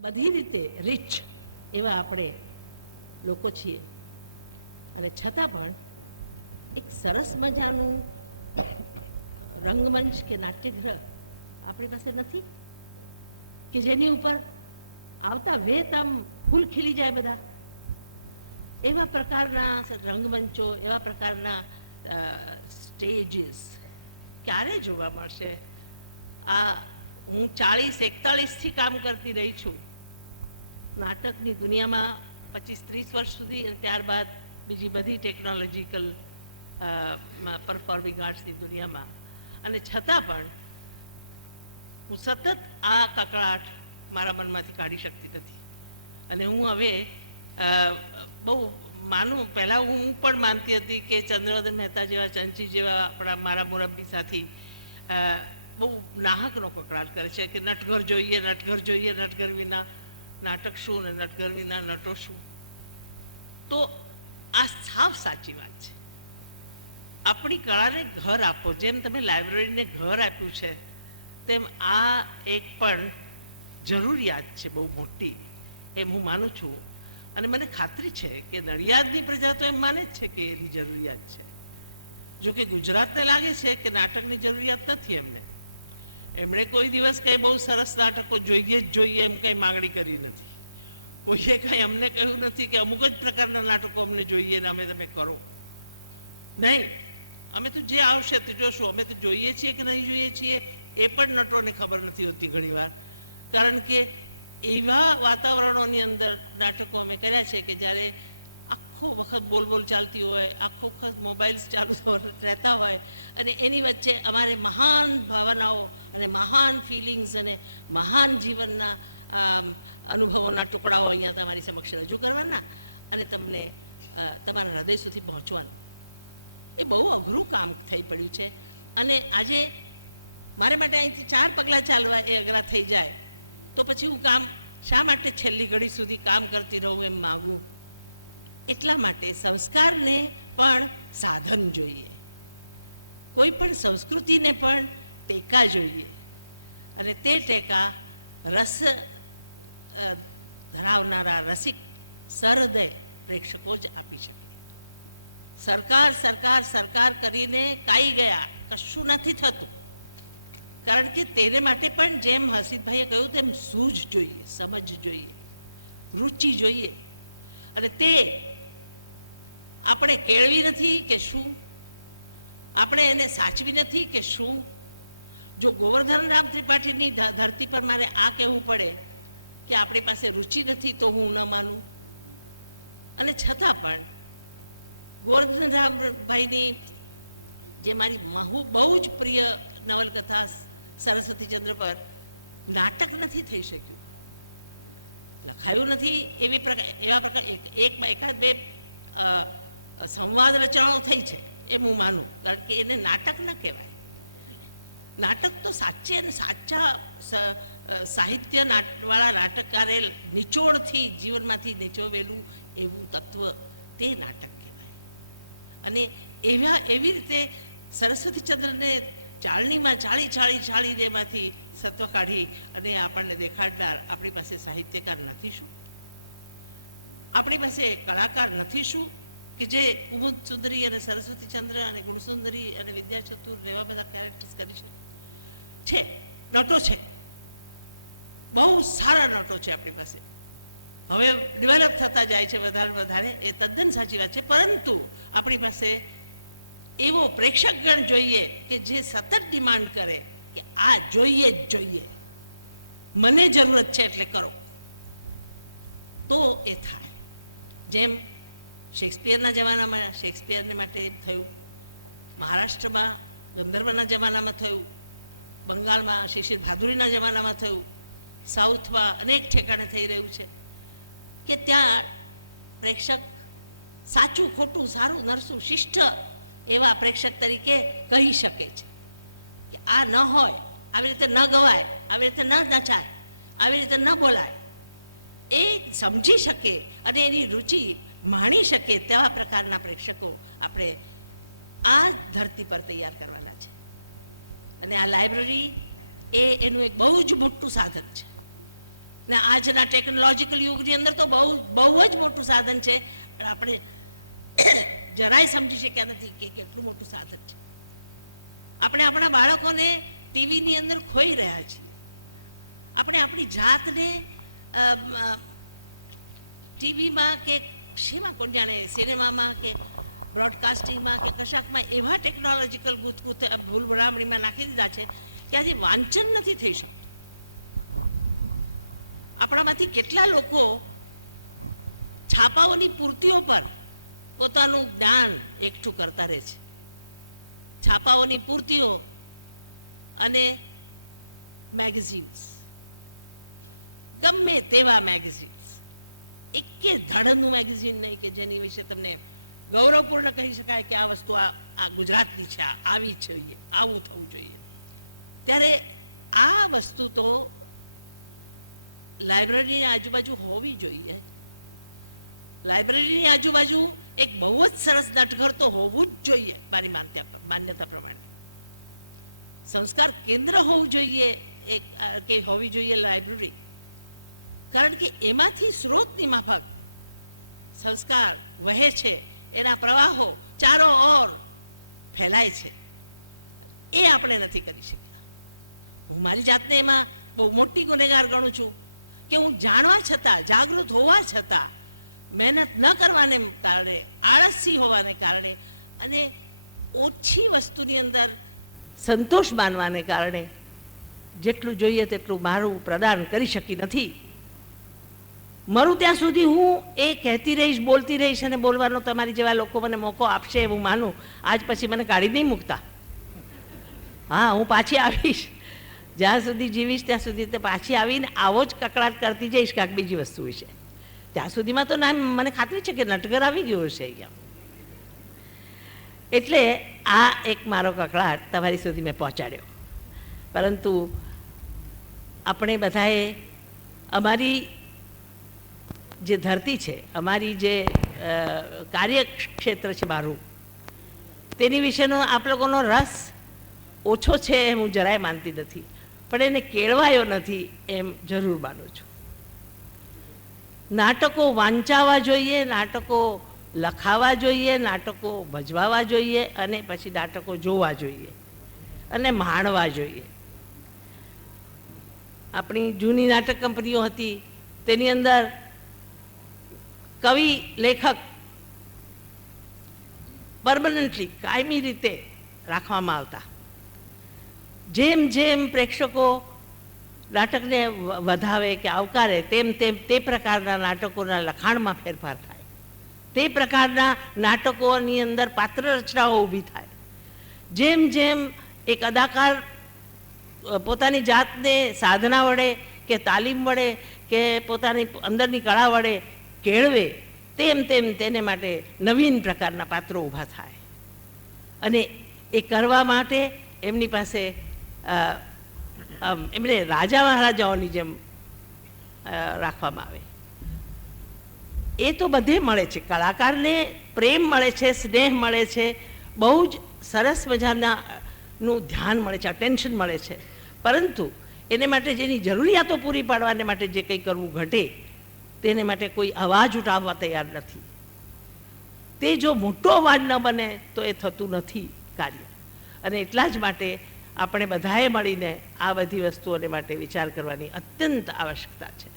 બધી રીતે રીચ એવા આપણે લોકો છીએ, અને છતાં પણ એક સરસ મજાનું રંગમંચ કે નાટ્યગૃહ આપણી પાસે નથી કે જેની ઉપર આવતા વેત આમ ફૂલ ખીલી જાય બધા. એવા પ્રકારના રંગમંચો, એવા પ્રકારના સ્ટેજીસ ક્યારે જોવા મળશે? આ હું 40-41થી કામ કરતી રહી છું નાટકની દુનિયામાં, 25-30 વર્ષ સુધી, અને ત્યારબાદ બીજી બધી ટેકનોલોજીકલ પરફોર્મિંગ આર્ટ્સની દુનિયામાં, અને છતાં પણ હું સતત આ કકળાટ મારા મનમાંથી કાઢી શકતી નથી. અને હું હવે બહુ માનું, પહેલાં હું પણ માનતી હતી કે ચંદ્રવદન મહેતા જેવા, ચંચી જેવા આપણા મારા મુરબ્બી સાથી બહુ નાહકનો કકળાટ કરે છે કે નટઘર જોઈએ, નટઘર જોઈએ, નટઘર વિના નાટક શું ને નટઘર વિના નટો શું. તો આ સાવ સાચી વાત છે. આપણી કળાને ઘર આપો, જેમ તમે લાઇબ્રેરીને ઘર આપ્યું છે તેમ આ એક પણ જરૂરિયાત છે બહુ મોટી, એમ હું માનું છું. અને મને ખાતરી છે કે નડિયાદની પ્રજા તો એમ માને જ છે કે એની જરૂરિયાત છે. જો કે ગુજરાતને લાગે છે કે નાટકની જરૂરિયાત નથી એમને. એમણે કોઈ દિવસ કંઈ બહુ સરસ નાટકો જોઈએ જ જોઈએ એમ કંઈ માગણી કરી નથી. કોઈએ કંઈ અમને કહ્યું નથી કે અમુક જ પ્રકારના નાટકો અમને જોઈએ ને અમે તમે કરો. નહીં, અમે તો જે આવશે તે જોશું. અમે તો જોઈએ છીએ કે નહીં જોઈએ છીએ એ પણ નટોને ખબર નથી હોતી ઘણીવાર, કારણ કે એવા વાતાવરણોની અંદર નાટકો અમે કર્યા છે કે જ્યારે આખો વખત બોલબોલ ચાલતી હોય, આખો વખત મોબાઈલ્સ ચાલુ રહેતા હોય, અને એની વચ્ચે અમારે મહાન ભાવનાઓ અને મહાન ફિલિંગ્સ અને મહાન જીવનના અનુભવોના ટુકડાઓ અહીંયા તમારી સમક્ષ રજૂ કરવાના અને તમને તમારા હૃદય સુધી પહોંચવાનું. એ બહુ અઘરું કામ થઈ પડ્યું છે. અને આજે મારે માટે અહીંથી 4 પગલાં ચાલવા એ અઘરા થઈ જાય તો પછી હું કામ શા માટે છેલ્લી ઘડી સુધી કામ કરતી રહું એમ માગું? એટલા માટે સંસ્કારને પણ સાધન જોઈએ, કોઈ પણ સંસ્કૃતિને પણ ટેકા જોઈએ, અને તે ટેકા રસ ધરાવનારા રસિક સહૃદય પ્રેક્ષકો જ આપી શકે. સરકાર સરકાર સરકાર કરીને કાઈ ગયા, કશું નથી થતું. કારણ કે તેને માટે પણ જેમ હસીતભાઈએ કહ્યું તેમ સૂઝ જોઈએ, સમજ જોઈએ, રુચિ જોઈએ. અને તે આપણે કેળવી નથી કે શું? આપણે એને સાચવી નથી કે શું? જો ગોવર્ધનરામ ત્રિપાઠીની ધરતી પર મારે આ કહેવું પડે કે આપણી પાસે રુચિ નથી તો હું ન માનું. અને છતાં પણ ગોવર્ધનરામભાઈની જે મારી બહુ જ પ્રિય નવલકથા સરસ્વતીચંદ્ર પર નાટક નથી થઈ શક્યું, લખાયું નથી. એવા પ્રકાર એકાદ બે સંવાદ રચનાઓ થઈ છે એમ હું માનું, કારણ કે એને નાટક ન કહેવાય. નાટક તો સાચે અને સાચા સાહિત્ય વાળા નાટકકારે નિચોડથી, જીવનમાંથી નિચોવેલું એવું તત્વ, તે નાટક કહેવાય. અને એવી રીતે સરસ્વતીચંદ્રને ચાળણીમાં ચાળીને એમાંથી સત્વ કાઢી અને આપણને દેખાડનાર આપણી પાસે સાહિત્યકાર નથી શું? આપણી પાસે કલાકાર નથી શું કે જે કુમુદ સુંદરી અને સરસ્વતીચંદ્ર અને ગુણસુંદરી અને વિદ્યાચતુર એવા બધા કેરેક્ટર્સ કરી શકે છે? નટો છે, બહુ સારા નટો છે આપણી પાસે, હવે ડેવલપ થતા જાય છે વધારે વધારે, એ તદ્દન સાચી વાત છે. પરંતુ આપણી પાસે એવો પ્રેક્ષકગણ જોઈએ કે જે સતત ડિમાન્ડ કરે કે આ જોઈએ જ જોઈએ, મને જરૂરત છે એટલે કરો, તો એ થાય. જેમ શેક્સપિયરના જમાનામાં શેક્સપિયરને માટે થયું, મહારાષ્ટ્રમાં ગંધર્વના જમાનામાં થયું, બંગાળમાં શિશિર ભાદુરીના જમાનામાં થયું, સાઉથમાં અનેક ઠેકાણે થઈ રહ્યું છે કે ત્યાં પ્રેક્ષક સાચું ખોટું, સારું નરસું, શિષ્ટ એવા પ્રેક્ષક તરીકે કહી શકે છે કે આ ન હોય, આવી રીતે ન ગવાય, આવી રીતે ન નચાય, આવી રીતે ન બોલાય. એ સમજી શકે અને એની રુચિ માણી શકે તેવા પ્રકારના પ્રેક્ષકો આપણે આ ધરતી પર તૈયાર કરવાના છે. અને આ લાઇબ્રેરી એ એનું એક બહુ જ મોટું સાધન છે. ને આજના ટેકનોલોજીકલ યુગની અંદર તો બહુ બહુ જ મોટું સાધન છે, પણ આપણે જરાય સમજી શક્યા નથી કે કેટલું મોટું સાધન છે. આપણે આપણા બાળકોને ટીવીની અંદર ખોઈ રહ્યા છીએ. આપણે આપણી જાતને ટીવીમાં કે શેમાં કોણ જાણે સિનેમામાં કે બ્રોડકાસ્ટિંગમાં કે કશાકમાં એવા ટેકનોલોજીકલ ગુથગુથ ભૂલભરામણીમાં નાખી દીધા છે કે આજે વાંચન નથી થઈ શકતું. આપણામાંથી કેટલા લોકો છાપાઓની પૂર્તિઓ પર પોતાનું જ્ઞાન એકઠું કરતા રહે છે. છાપાઓની પૂર્તિઓ અને મેગેઝિન્સ, ગમે તેવા મેગેઝિન્સ, એકે ધડનું મેગેઝિન નહીં કે જેની વિશે તમને ગૌરવપૂર્ણ કહી શકાય કે આ વસ્તુ આ ગુજરાતની છે, આવી જોઈએ, આવું થવું જોઈએ. ત્યારે આ વસ્તુ તો લાઇબ્રેરીની આજુબાજુ હોવી જોઈએ. લાઇબ્રેરીની આજુબાજુ એક બહુ જ સરસ નટઘર તો હોવું જ જોઈએ મારી માન્યતા પ્રમાણે. સંસ્કાર કેન્દ્ર હોવું જોઈએ કે હોવી જોઈએ લાઇબ્રેરી, કારણ કે એમાંથી સ્રોતની માફક સંસ્કાર વહે છે, એના પ્રવાહો ચારો ઓર ફેલાય છે. એ આપણે નથી કરી શક્યા. હું મારી જાતને એમાં બહુ મોટી ગુનેગાર ગણું છું કે હું જાણવા છતાં, જાગૃત હોવા છતાં, મહેનત ન કરવાને કારણે, આળસી હોવાને કારણે અને ઓછી વસ્તુની અંદર સંતોષ માનવાને કારણે જેટલું જોઈએ તેટલું મારું પ્રદાન કરી શકી નથી. મરું ત્યાં સુધી હું એ કહેતી રહીશ, બોલતી રહીશ, અને બોલવાનો તમારી જેવા લોકો મને મોકો આપશે એવું માનું. આજ પછી મને કાઢી નહીં મૂકતા. હા, હું પાછી આવીશ. જ્યાં સુધી જીવીશ ત્યાં સુધી તો પાછી આવીને આવો જ કકડાટ કરતી જઈશ કાંઈક બીજી વસ્તુ વિશે. ત્યાં સુધીમાં તો ના, મને ખાતરી છે કે નટઘર આવી ગયો હશે અહીંયા. એટલે આ એક મારો કકડાટ તમારી સુધી મેં પહોંચાડ્યો. પરંતુ આપણે બધાએ અમારી જે ધરતી છે, અમારી જે કાર્યક્ષેત્ર છે મારું, તેની વિશેનો આપ લોકોનો રસ ઓછો છે એમ હું જરાય માનતી નથી, પણ એને કેળવાયો નથી એમ જરૂર માનું છું. નાટકો વાંચાવા જોઈએ, નાટકો લખાવા જોઈએ, નાટકો ભજવાવા જોઈએ, અને પછી નાટકો જોવા જોઈએ અને માણવા જોઈએ. આપણી જૂની નાટક કંપનીઓ હતી તેની અંદર કવિ લેખક પરમનન્ટલી કાયમી રીતે રાખવામાં આવતા. જેમ જેમ પ્રેક્ષકો નાટકને વધાવે કે આવકારે તેમ તેમ તે પ્રકારના નાટકોના લખાણમાં ફેરફાર થાય, તે પ્રકારના નાટકોની અંદર પાત્ર રચનાઓ ઊભી થાય. જેમ જેમ એક અદાકાર પોતાની જાતને સાધના વડે કે તાલીમ વડે કે પોતાની અંદરની કળા વડે કેળવે, તેમ તેમ તેને માટે નવીન પ્રકારના પાત્રો ઊભા થાય. અને એ કરવા માટે એમની પાસે એમને રાજા મહારાજાઓની જેમ રાખવામાં આવે. એ તો બધે મળે છે. કલાકારને પ્રેમ મળે છે, સ્નેહ મળે છે, બહુ જ સરસ મજાનું ધ્યાન મળે છે, અટેન્શન મળે છે. પરંતુ એને માટે જેની જરૂરિયાતો પૂરી પાડવાને માટે જે કંઈ કરવું ઘટે તેને માટે કોઈ અવાજ ઉઠાવવા તૈયાર નથી. તે જો મોટો અવાજ ન બને તો એ થતું નથી કાર્ય. અને એટલા જ માટે આપણે બધાએ મળીને આ બધી વસ્તુઓને માટે વિચાર કરવાની અત્યંત આવશ્યકતા છે.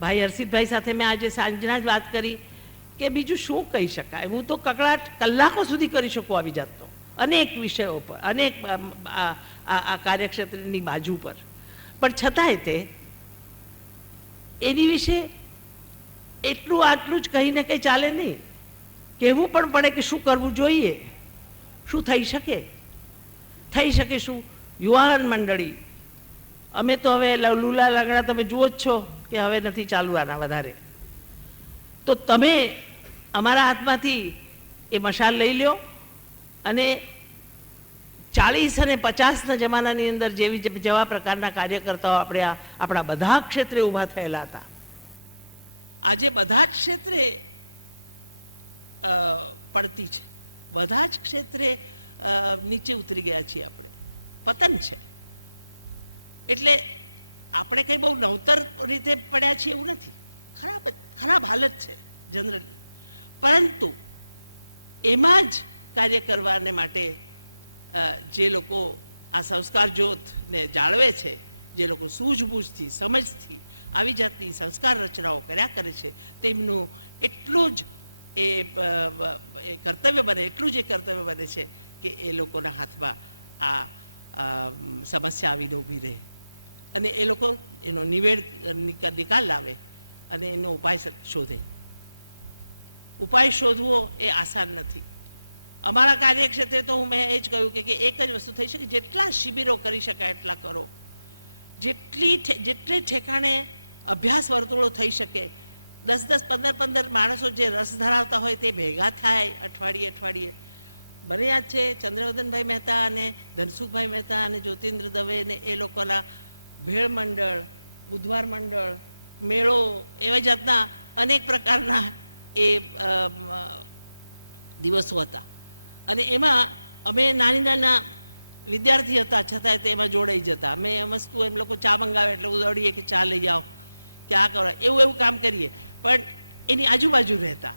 ભાઈ હર્ષિતભાઈ સાથે મેં આજે સાંજના જ વાત કરી કે બીજું શું કહી શકાય. હું તો કકળાટ કલાકો સુધી કરી શકું આવી જાતનો, અનેક વિષયો પર, અનેક આ કાર્યક્ષેત્રની બાજુ પર, પણ છતાંય તે એની વિશે એટલું આટલું જ કહીને કંઈ ચાલે નહીં. કહેવું પણ પડે કે શું કરવું જોઈએ, શું થઈ શકે. શું યુવાન મંડળી, અમે તો હવે લૂલા લંગડા તમે જુઓ જ છો કે હવે નથી ચાલવાના વધારે. તો તમે અમારા હાથમાંથી એ મશાલ લઈ લો અને 40 અને 50ના જમાનાની અંદર જેવા પ્રકારના કાર્યકર્તાઓ આપણે આપણા બધા ક્ષેત્રે ઊભા થયેલા હતા, આજે બધા જ ક્ષેત્રે પડતી છે, બધા જ ક્ષેત્રે નીચે ઉતરી ગયા છીએ આપણે, પતન છે. એટલે આપણે કંઈ બહુ નવતર રીતે પડ્યા છીએ એવું નથી, ખરાબ હાલત છે જનરલી, પરંતુ એમાં જ કાર્ય કરવાને માટે જે લોકો આ સંસ્કાર જ્યોતને જાળવે છે, જે લોકો સૂઝબૂઝથી સમજથી આવી જાતની સંસ્કાર રચનાઓ કર્યા કરે છે, તેમનું એટલું જ એ કર્તવ્ય બને, એટલું જ એ કર્તવ્ય બને છે કે એ લોકોના હાથમાં આ સમસ્યા આવીને ઊભી રહે અને એ લોકો એનો નિકાલ લાવે અને એનો ઉપાય શોધે. ઉપાય શોધવો એ આસાન નથી. અમારા કાર્યક્ષેત્રે તો મેં એ જ કહ્યું કે એક જ વસ્તુ થઈ શકે, જેટલા શિબિરો કરી શકાય એટલા કરો, જેટલે ઠેકાણે અભ્યાસ વર્તુળો થઈ શકે, 10-10, 15-15 માણસો જે રસ ધરાવતા હોય તે ભેગા થાય અઠવાડિયે. મને યાદ છે ચંદ્રવદનભાઈ મહેતા અને ધનસુખભાઈ મહેતા અને જ્યોતિન્દ્ર દવે ને એ લોકોના ભેળ મંડળ, બુધવાર મંડળ, મેળો, એવા જાતના અનેક પ્રકારના એ દિવસો હતા. અને એમાં અમે નાના વિદ્યાર્થી હતા છતાંય તેમાં જોડાઈ જતા. અમે વસ્તુ એમ લોકો ચા મંગાવે એટલે ઉદોડીએ કે ચા લઈ જાઓ કે આ કરો, એવું કામ કરીએ, પણ એની આજુબાજુ રહેતા.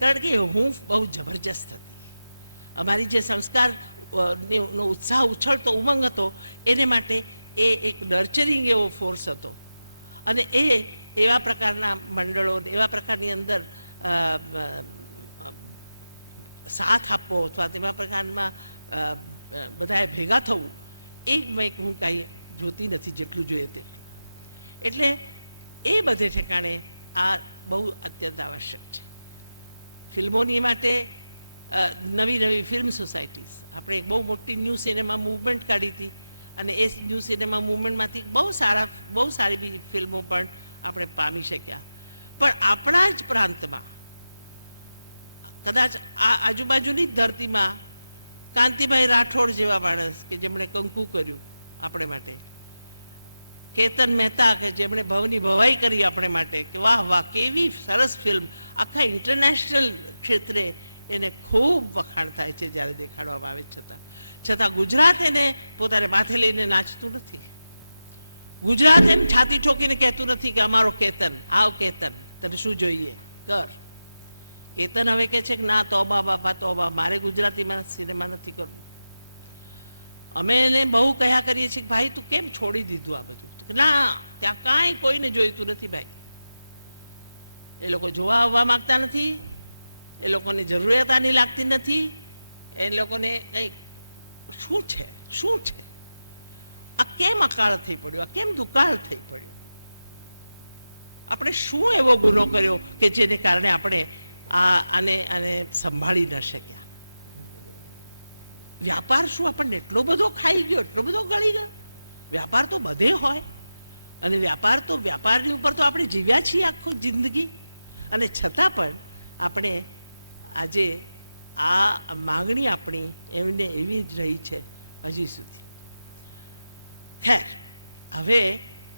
કારણ કે હું બહુ જબરજસ્ત હતી. અમારી જે સંસ્કાર નો ઉત્સાહ ઉછળતો ઉમંગ હતો એને માટે એ એક નર્ચરિંગ એવો ફોર્સ હતો. અને એ એવા પ્રકારના મંડળો, એવા પ્રકારની અંદર સાથ આપવો અથવા તેવા પ્રકારમાં બધાએ ભેગા થવું, એ હું કાંઈ જોતી નથી જેટલું જોઈએ તેટલું. એટલે એ બધે ઠેકાણે આ બહુ અત્યંત આવશ્યક છે. ફિલ્મોની માટે નવી ફિલ્મ સોસાયટીઝ, આપણે એક બહુ મોટી ન્યૂ સિનેમા મૂવમેન્ટ કાઢી હતી અને એ ન્યૂ સિનેમા મૂવમેન્ટમાંથી બહુ સારી બી ફિલ્મો પણ આપણે પામી શક્યા. પણ આપણા જ પ્રાંતમાં, કદાચ આ આજુબાજુની જ ધરતીમાં કાંતિભાઈ રાઠોડ જેવા માણસ કે જેમણે કંકુ કર્યું આપણે માટે, કેતન મહેતા કે જેમણે ભવની ભવાઈ કરી આપણે માટે, કે વાહ વાહ કેવી સરસ ફિલ્મ, આખા ઇન્ટરનેશનલ ક્ષેત્રે એને ખૂબ વખાણ થાય છે જ્યારે દેખાડવામાં આવે છતાં ગુજરાત એને પોતાને માથે લઈને નાચતું નથી. ગુજરાત એમ છાતી ઠોકીને કહેતું નથી કે અમારો કેતન, આવ કેતન, તને શું જોઈએ કર. કેતન હવે કહે છે કે ના, તોબા બાપા તોબા, મારે ગુજરાતીમાં સિનેમા નથી કરવું. અમે એને બહુ કહ્યા કરીએ છીએ કે ભાઈ તું કેમ છોડી દીધું આ બધું? ના, ત્યાં કાંઈ કોઈને જોઈતું નથી ભાઈ. એ લોકો જોવા આવવા માગતા નથી, એ લોકોને જરૂરિયાત આની લાગતી નથી, એ લોકોને કંઈ શું છે આ કેમ અકાળ થઈ પડ્યો, આ કેમ દુકાળ થઈ પડ્યો? આપણે શું એવો ગુનો કર્યો કે જેને કારણે આપણે આને સંભાળી ન શક્યા? વ્યાપાર શું આપણને એટલો બધો ખાઈ ગયો, એટલો બધો ગળી ગયો? વ્યાપાર તો બધે હોય, અને વ્યાપારની ઉપર તો આપણે જીવ્યા છીએ આખું જિંદગી, અને છતાં પણ આપણે આજે આ માગણી આપણી એમને એવી જ રહી છે હજી સુધી. ખેર, હવે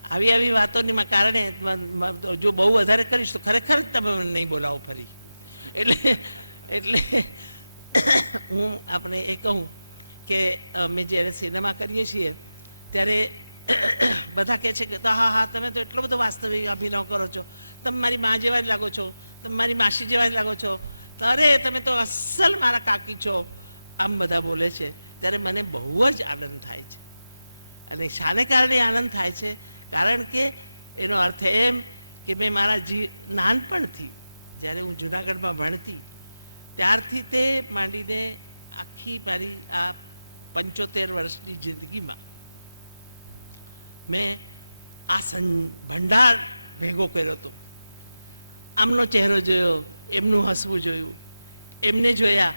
આવી વાતોને કારણે જો બહુ વધારે કરીશ તો ખરેખર જ તમે મને નહીં બોલાવો ફરી. એટલે હું આપણે એ કહું કે અમે જ્યારે સિનેમા કરીએ છીએ ત્યારે બધા કહે છે કે હા તમે તો એટલો બધો વાસ્તવિક અભિનય કરો છો, તમે મારી મા જેવા જ લાગો છો, તમે મારી માસી જેવા જ લાગો છો, અરે તમે તો અસલ મારા કાકી છો, આમ બધા બોલે છે. ત્યારે મને બહુ જ આનંદ થાય છે. અને શાને કારણે આનંદ થાય છે? કારણ કે એનો અર્થ એમ કે મેં મારા નાનપણથી, જ્યારે હું જુનાગઢમાં ભણતી ત્યારથી તે માંડીને આખી મારી આ 75 વર્ષની જિંદગીમાં મેં આ ભંડાર ભેગો કર્યો હતો. આમનો ચહેરો જોયો, એમનું હસવું જોયું, એમને જોયા,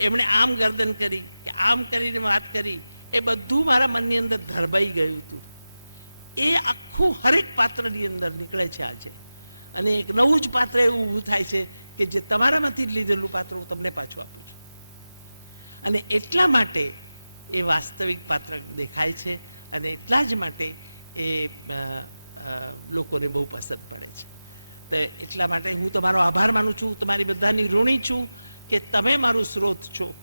એમણે આમ ગરદન કરી કે આમ કરીને વાત કરી, એ બધું મારા મનની અંદર ધરબાઈ ગયું હતું. એ આખું હરેક પાત્રની અંદર નીકળે છે આજે, અને એક નવું જ પાત્ર એવું ઊભું થાય છે કે જે તમારામાંથી જ લીધેલું પાત્ર હું તમને પાછું આપું છું. અને એટલા માટે એ વાસ્તવિક પાત્ર દેખાય છે, અને એટલા જ માટે એ લોકોને બહુ પસંદ પડે છે. તો એટલા માટે હું તમારો આભાર માનું છું, તમારી બધાની ઋણી છું કે તમે મારું સ્ત્રોત છો.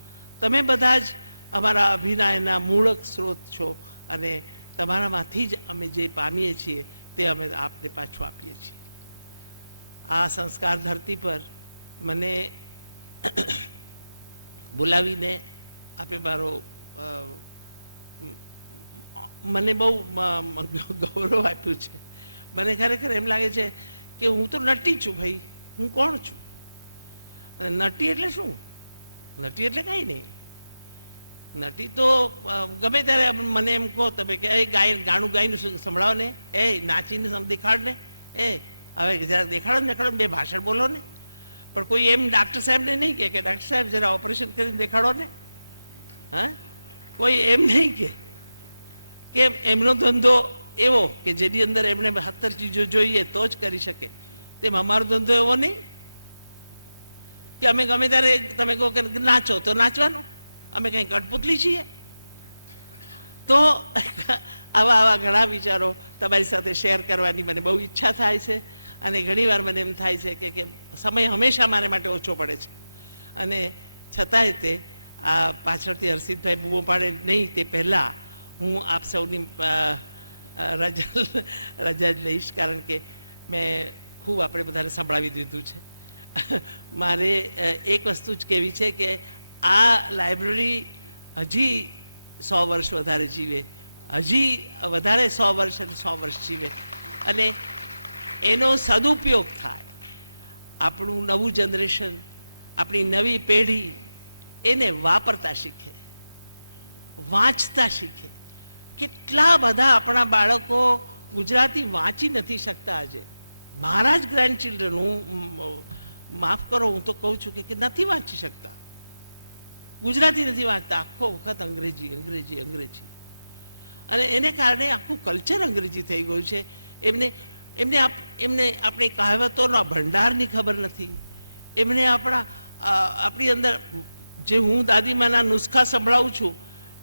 તમે બધા જ અમારા અભિનયના મૂળક સ્ત્રોત છો, અને તમારામાંથી જ અમે જે પામીએ છીએ તે અમે આપને પાછું આપીએ છીએ. આ સંસ્કાર ધરતી પર મને બોલાવીને આપે મારો મને બહુ ગૌરવ આપ્યું છે. મને ખરેખર એમ લાગે છે કે હું તો નટી છું ભાઈ, હું કોણ છું? અને નટી એટલે શું? નટી એટલે કાંઈ નહીં. નટી તો ગમે ત્યારે મને એમ કહો તમે કે એ ગાણું ગાઈને સંભળાવો ને, એ નાચીને દેખાડ ને, એ હવે જરા દેખાડો ને, બે ભાષણ બોલો ને. પણ કોઈ એમ ડાક્ટર સાહેબને નહીં કે ડાક્ટર સાહેબ જરા ઓપરેશન કરીને દેખાડો ને. હા, કોઈ એમ નહીં કે એમનો ધંધો એવો કે જેની અંદર એમણે 70 ચીજો જોઈએ તો જ કરી શકે, તેમ અમારો ધંધો એવો નહીં કે અમે ગમે ત્યારે તમે કહો કે નાચો તો નાચવાનું. અમે કંઈ કઠપુતલી છીએ? તો આવા ઘણા વિચારો તમારી સાથે શેર કરવાની મને બહુ ઈચ્છા થાય છે. અને ઘણીવાર મને એમ થાય છે કે સમય હંમેશા મારા માટે ઓછો પડે છે. અને છતાંય તે આ પાછળથી હર્ષિતભાઈ બૂમો પાડે નહીં તે પહેલાં હું આપ સૌની રજા જ લઈશ, કારણ કે મેં ખૂબ આપણે બધાને સંભળાવી દીધું છે. મારે એક વસ્તુ જ કહેવી છે કે આ લાઇબ્રેરી હજી 100 વર્ષ વધારે જીવે, હજી વધારે 100 વર્ષ અને 100 વર્ષ જીવે, અને એનો સદુપયોગ થાય. આપણું નવું જનરેશન, આપણી નવી પેઢી એને વાપરતા શીખે, વાંચતા શીખે. કેટલા બધા આપણા બાળકો ગુજરાતી વાંચી નથી શકતા. આજે મારા જ ગ્રેન્ડ ચિલ્ડ્રન, હું માફ કરો હું તો કહું છું કે નથી વાંચી શકતા, ગુજરાતી નથી વાંચતા, આખો વખત અંગ્રેજી અંગ્રેજી અંગ્રેજી. અને એને કારણે આખું કલ્ચર અંગ્રેજી થઈ ગયું છે. એમને એમને એમને આપણી કહાવતોના ભંડારની ખબર નથી. એમને આપણી અંદર જે હું દાદીમાના નુસ્ખા સંભળાવું છું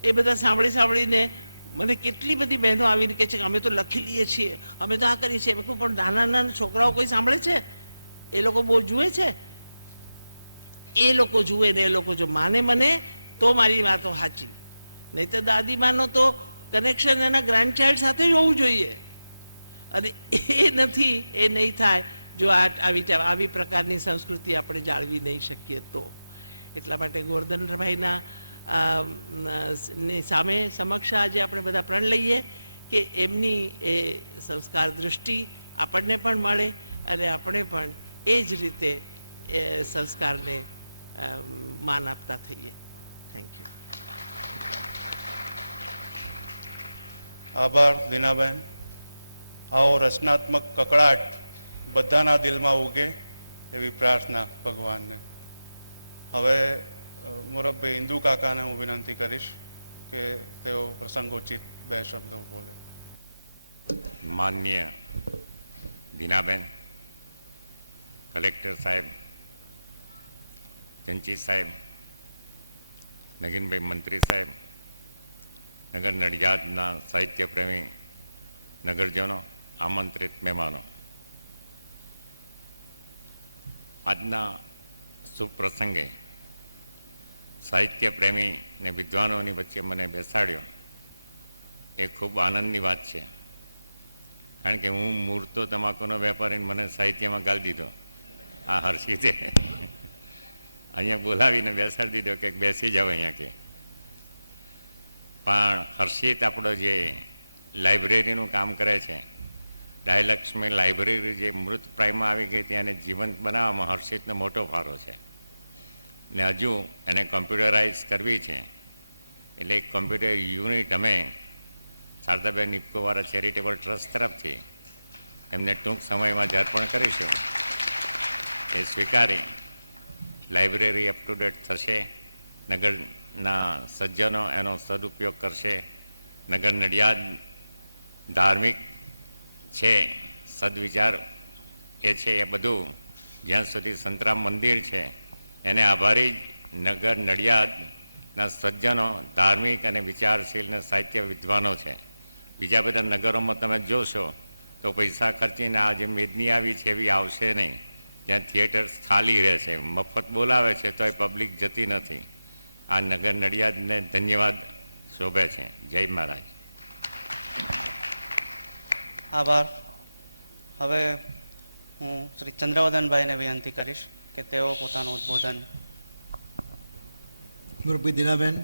એ બધા સાંભળીને મને કેટલી બધી બહેનો આવીને કહે છે કે અમે તો લખી લઈએ છીએ, અમે તો આ કરીએ છીએ. મેં કહું પણ નાના છોકરાઓ કોઈ સાંભળે છે? એ લોકો બહુ જુએ છે. એ લોકો જુએ ને એ લોકો જો માને મને તો મારી વાતો સાચી, નહીં તો દાદીમાનો તો કનેક્શન એના ગ્રાન્ડચાઇલ્ડ સાથે જ હોવું જોઈએ. અને એ નથી, એ નહીં થાય જો આવી પ્રકારની સંસ્કૃતિ આપણે જાળવી નહીં શકીએ તો. એટલા માટે ગોરધનભાઈના સામે સમક્ષ આજે આપણે બધા પ્રણ લઈએ કે એમની એ સંસ્કાર દૃષ્ટિ આપણને પણ મળે અને આપણે પણ એ જ રીતે એ સંસ્કારને માન આપતા થઈએ. Thank you. આભાર દીનાબેન. આવો રચનાત્મક કકળાટ બધાના દિલમાં ઉગે એવી પ્રાર્થના ભગવાનને. હવે મોરબભાઈ ઇન્દુ કાકાને હું વિનંતી કરીશ કે તેઓ પ્રસંગોચિત 2 શબ્દો બોલે. માનનીય દીનાબેન, કલેક્ટર સાહેબ, જંચી સાહેબ, નગીનભાઈ મંત્રી સાહેબ, નગર નડિયાદના સાહિત્ય પ્રેમી નગરજનો, આમંત્રિત મહેમાનો, આજના શુભ પ્રસંગે સાહિત્ય પ્રેમી ને વિદ્વાનોની વચ્ચે મને બેસાડ્યો એ ખૂબ આનંદની વાત છે. કારણ કે હું મૂર્તો તમાકુનો વેપારીને મને સાહિત્યમાં ગાળી દીધો. આ હર્ષિતે અહીંયા બોલાવીને બેસાડી દીધો કે બેસી જાઓ અહીંયા કે. પણ હર્ષિત આપણો જે લાઇબ્રેરીનું કામ કરે છે, ડાયલક્ષ્મી લાઇબ્રેરી જે મૃતપ્રાયમાં આવી ગઈ ત્યાં એને જીવંત બનાવવામાં હર્ષિતનો મોટો ફાળો છે. ને હજુ એને કોમ્પ્યુટરાઇઝ કરવી છે, એટલે એક કોમ્પ્યુટર યુનિટ અમે શારદાબેન ઇફકોવાળા ચેરિટેબલ ટ્રસ્ટ તરફથી એમને ટૂંક સમયમાં જ અર્પણ કરીશું. એ સ્વીકારી લાઇબ્રેરી અપ ટુ ડેટ થશે, નગરના સજ્જનો એનો સદુપયોગ કરશે. નગર નડિયાદ ધાર્મિક છે, સદવિચાર એ છે, એ બધું જ્યાં સુધી સંતરામ મંદિર છે એને આભારી નગર નડિયાદના સજ્જનો, ધાર્મિક અને વિચારશીલ અને સાહિત્ય વિદ્વાનો છે. બીજા બધા નગરોમાં તમે જોશો તો પૈસા ખર્ચીને આ જે મેદની આવી છે એવી આવશે નહીં, જ્યાં થિયેટર્સ ખાલી રહે છે, મફત બોલાવે છે તોય પબ્લિક જતી નથી. આ નગર નડિયાદને ધન્યવાદ શોભે છે. જય મહારાજ. આભાર. હવે હું શ્રી ચંદ્રવદનભાઈને વિનંતી કરીશ કે તેઓ પોતાનું ઉદ્બોધન. મુરબ્બી દિનાબેન,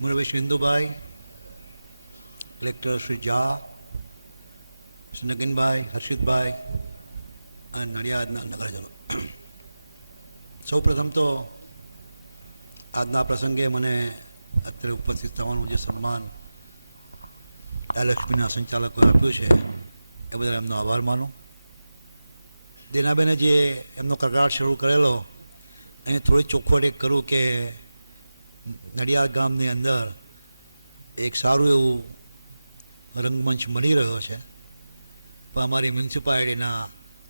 મુરબ્બી શ્રી ઇન્દુભાઈ, કલેક્ટર શ્રી ઝા, શ્રી નગીનભાઈ, હર્ષિતભાઈ અને નડિયાદના નગરજનો, સૌ પ્રથમ તો આજના પ્રસંગે મને અત્યારે ઉપસ્થિત થવાનું જે સન્માન લક્ષ્મીના સંચાલકોએ આપ્યું છે એ બદલ એમનો આભાર માનું. દેનાબેને જે એમનો કકળાટ શરૂ કરેલો એને થોડી ચોખવટ એક કરું કે નડિયાદ ગામની અંદર એક સારું એવું રંગમંચ મળી રહ્યો છે, પણ અમારી મ્યુનિસિપાલિટીના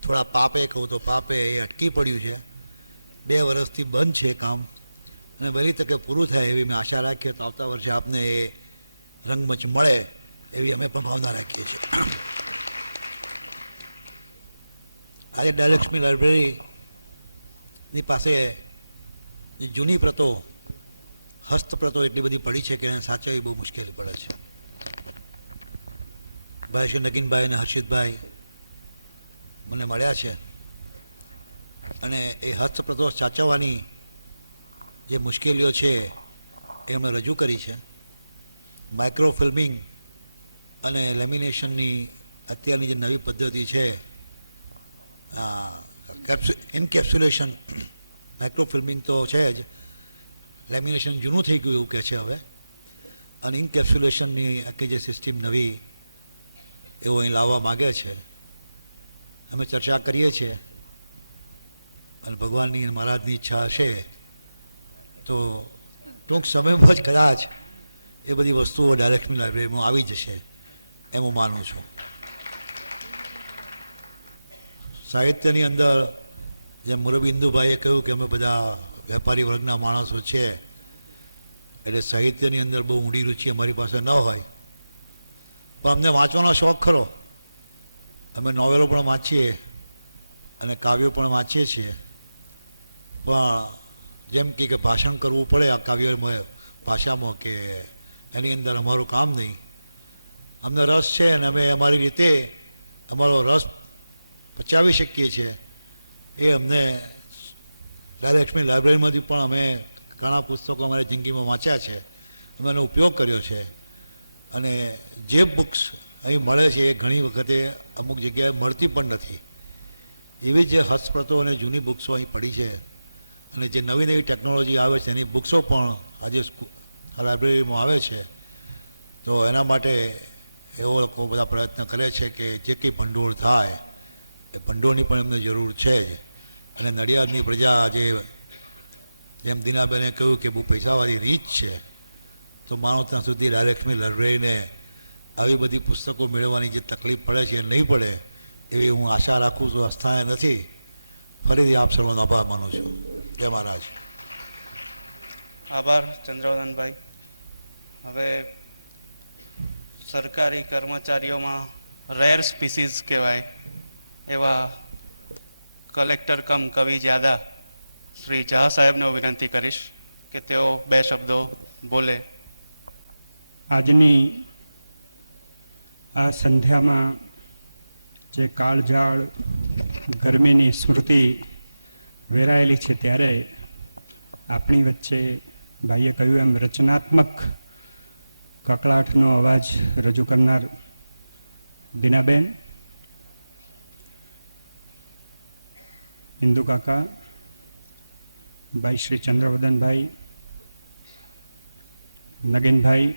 થોડા પાપે કહું તો પાપે એ અટકી પડ્યું છે. 2 વર્ષથી બંધ છે કામ, અને વહેલી તકે પૂરું થાય એવી મેં આશા રાખીએ તો આવતા વર્ષે આપને એ રંગમંચ મળે એવી અમે પણ ભાવના રાખીએ છીએ. આજે દયાલક્ષ્મી લાઇબ્રેરીની પાસે જે જૂની પ્રતો, હસ્તપ્રતો એટલી બધી પડી છે કે એને સાચવવી બહુ મુશ્કેલી પડે છે. ભાઈ શ્રી નગીનભાઈ અને હર્ષિતભાઈ મને મળ્યા છે અને એ હસ્તપ્રતો સાચવવાની જે મુશ્કેલીઓ છે એ એમણે રજૂ કરી છે. માઇક્રો ફિલ્મિંગ અને લેમિનેશનની અત્યારની જે નવી પદ્ધતિ છે, ઇન્કેપ્સ્યુલેશન, માઇક્રો ફિલ્મિંગ તો છે જ, લેમિનેશન જૂનું થઈ ગયું એવું કહે છે હવે, અને ઇન્કેપ્સ્યુલેશનની આખી જે સિસ્ટમ નવી એવું અહીં લાવવા માગે છે. અમે ચર્ચા કરીએ છીએ અને ભગવાનની અને મહારાજની ઈચ્છા હશે તો ટૂંક સમયમાં જ કદાચ એ બધી વસ્તુઓ દયાલક્ષ્મી લાઇબ્રેરીમાં આવી જશે એમ હું માનું છું. સાહિત્યની અંદર જેમ મુરબ્બી ઇન્દુભાઈએ કહ્યું કે અમે બધા વેપારી વર્ગના માણસો છે એટલે સાહિત્યની અંદર બહુ ઊંડી રુચિ અમારી પાસે ન હોય, પણ અમને વાંચવાનો શોખ ખરો. અમે નોવેલો પણ વાંચીએ અને કાવ્યો પણ વાંચીએ છીએ, પણ જેમ કે ભાષણ કરવું પડે આ કાવ્ય ભાષામાં કે એની અંદર અમારું કામ નહીં. અમને રસ છે અને અમે અમારી રીતે અમારો રસ પચાવી શકીએ છીએ. એ અમને દયાલક્ષ્મી લાઇબ્રેરીમાંથી પણ અમે ઘણા પુસ્તકો અમારી જિંદગીમાં વાંચ્યા છે, અમે એનો ઉપયોગ કર્યો છે. અને જે બુક્સ અહીં મળે છે એ ઘણી વખતે અમુક જગ્યાએ મળતી પણ નથી. એવી જે હસ્તપ્રતો અને જૂની બુક્સો અહીં પડી છે, અને જે નવી નવી ટેકનોલોજી આવે છે એની બુક્સો પણ આજે લાઇબ્રેરીમાં આવે છે. તો એના માટે એવો લોકો બધા પ્રયત્ન કરે છે કે જે કંઈ ભંડોળ થાય એ ભંડોળની પણ એમને જરૂર છે જ. અને નડિયાદની પ્રજા આજે જેમ દીનાબેને કહ્યું કે બહુ પૈસાવાળી રીત છે, તો માનો ત્યાં સુધી દયાલક્ષ્મી લાઇબ્રેરીને આવી બધી પુસ્તકો મેળવવાની જે તકલીફ પડે છે એ નહીં પડે એવી હું આશા રાખું છું. અસ્થાએ નથી. ફરીથી આપ સર્વનો આભાર માનું છું. જય મહારાજ. આભાર ચંદ્રવદનભાઈ. હવે સરકારી કર્મચારીઓમાં રેર સ્પીસીસ કહેવાય એવા કલેક્ટર કમ કવિ જ્યાદા શ્રી ઝા સાહેબને હું વિનંતી કરીશ કે તેઓ 2 શબ્દો બોલે. આજની આ સંધ્યામાં જે કાળઝાળ ગરમીની સ્મૃતિ વેરાયેલી છે, ત્યારે આપણી વચ્ચે ભાઈએ કહ્યું એમ રચનાત્મક કકળાટનો અવાજ રજૂ કરનાર દીનાબેન, ઇન્દુ કાકા, ભાઈ શ્રી ચંદ્રવદનભાઈ, નગીનભાઈ,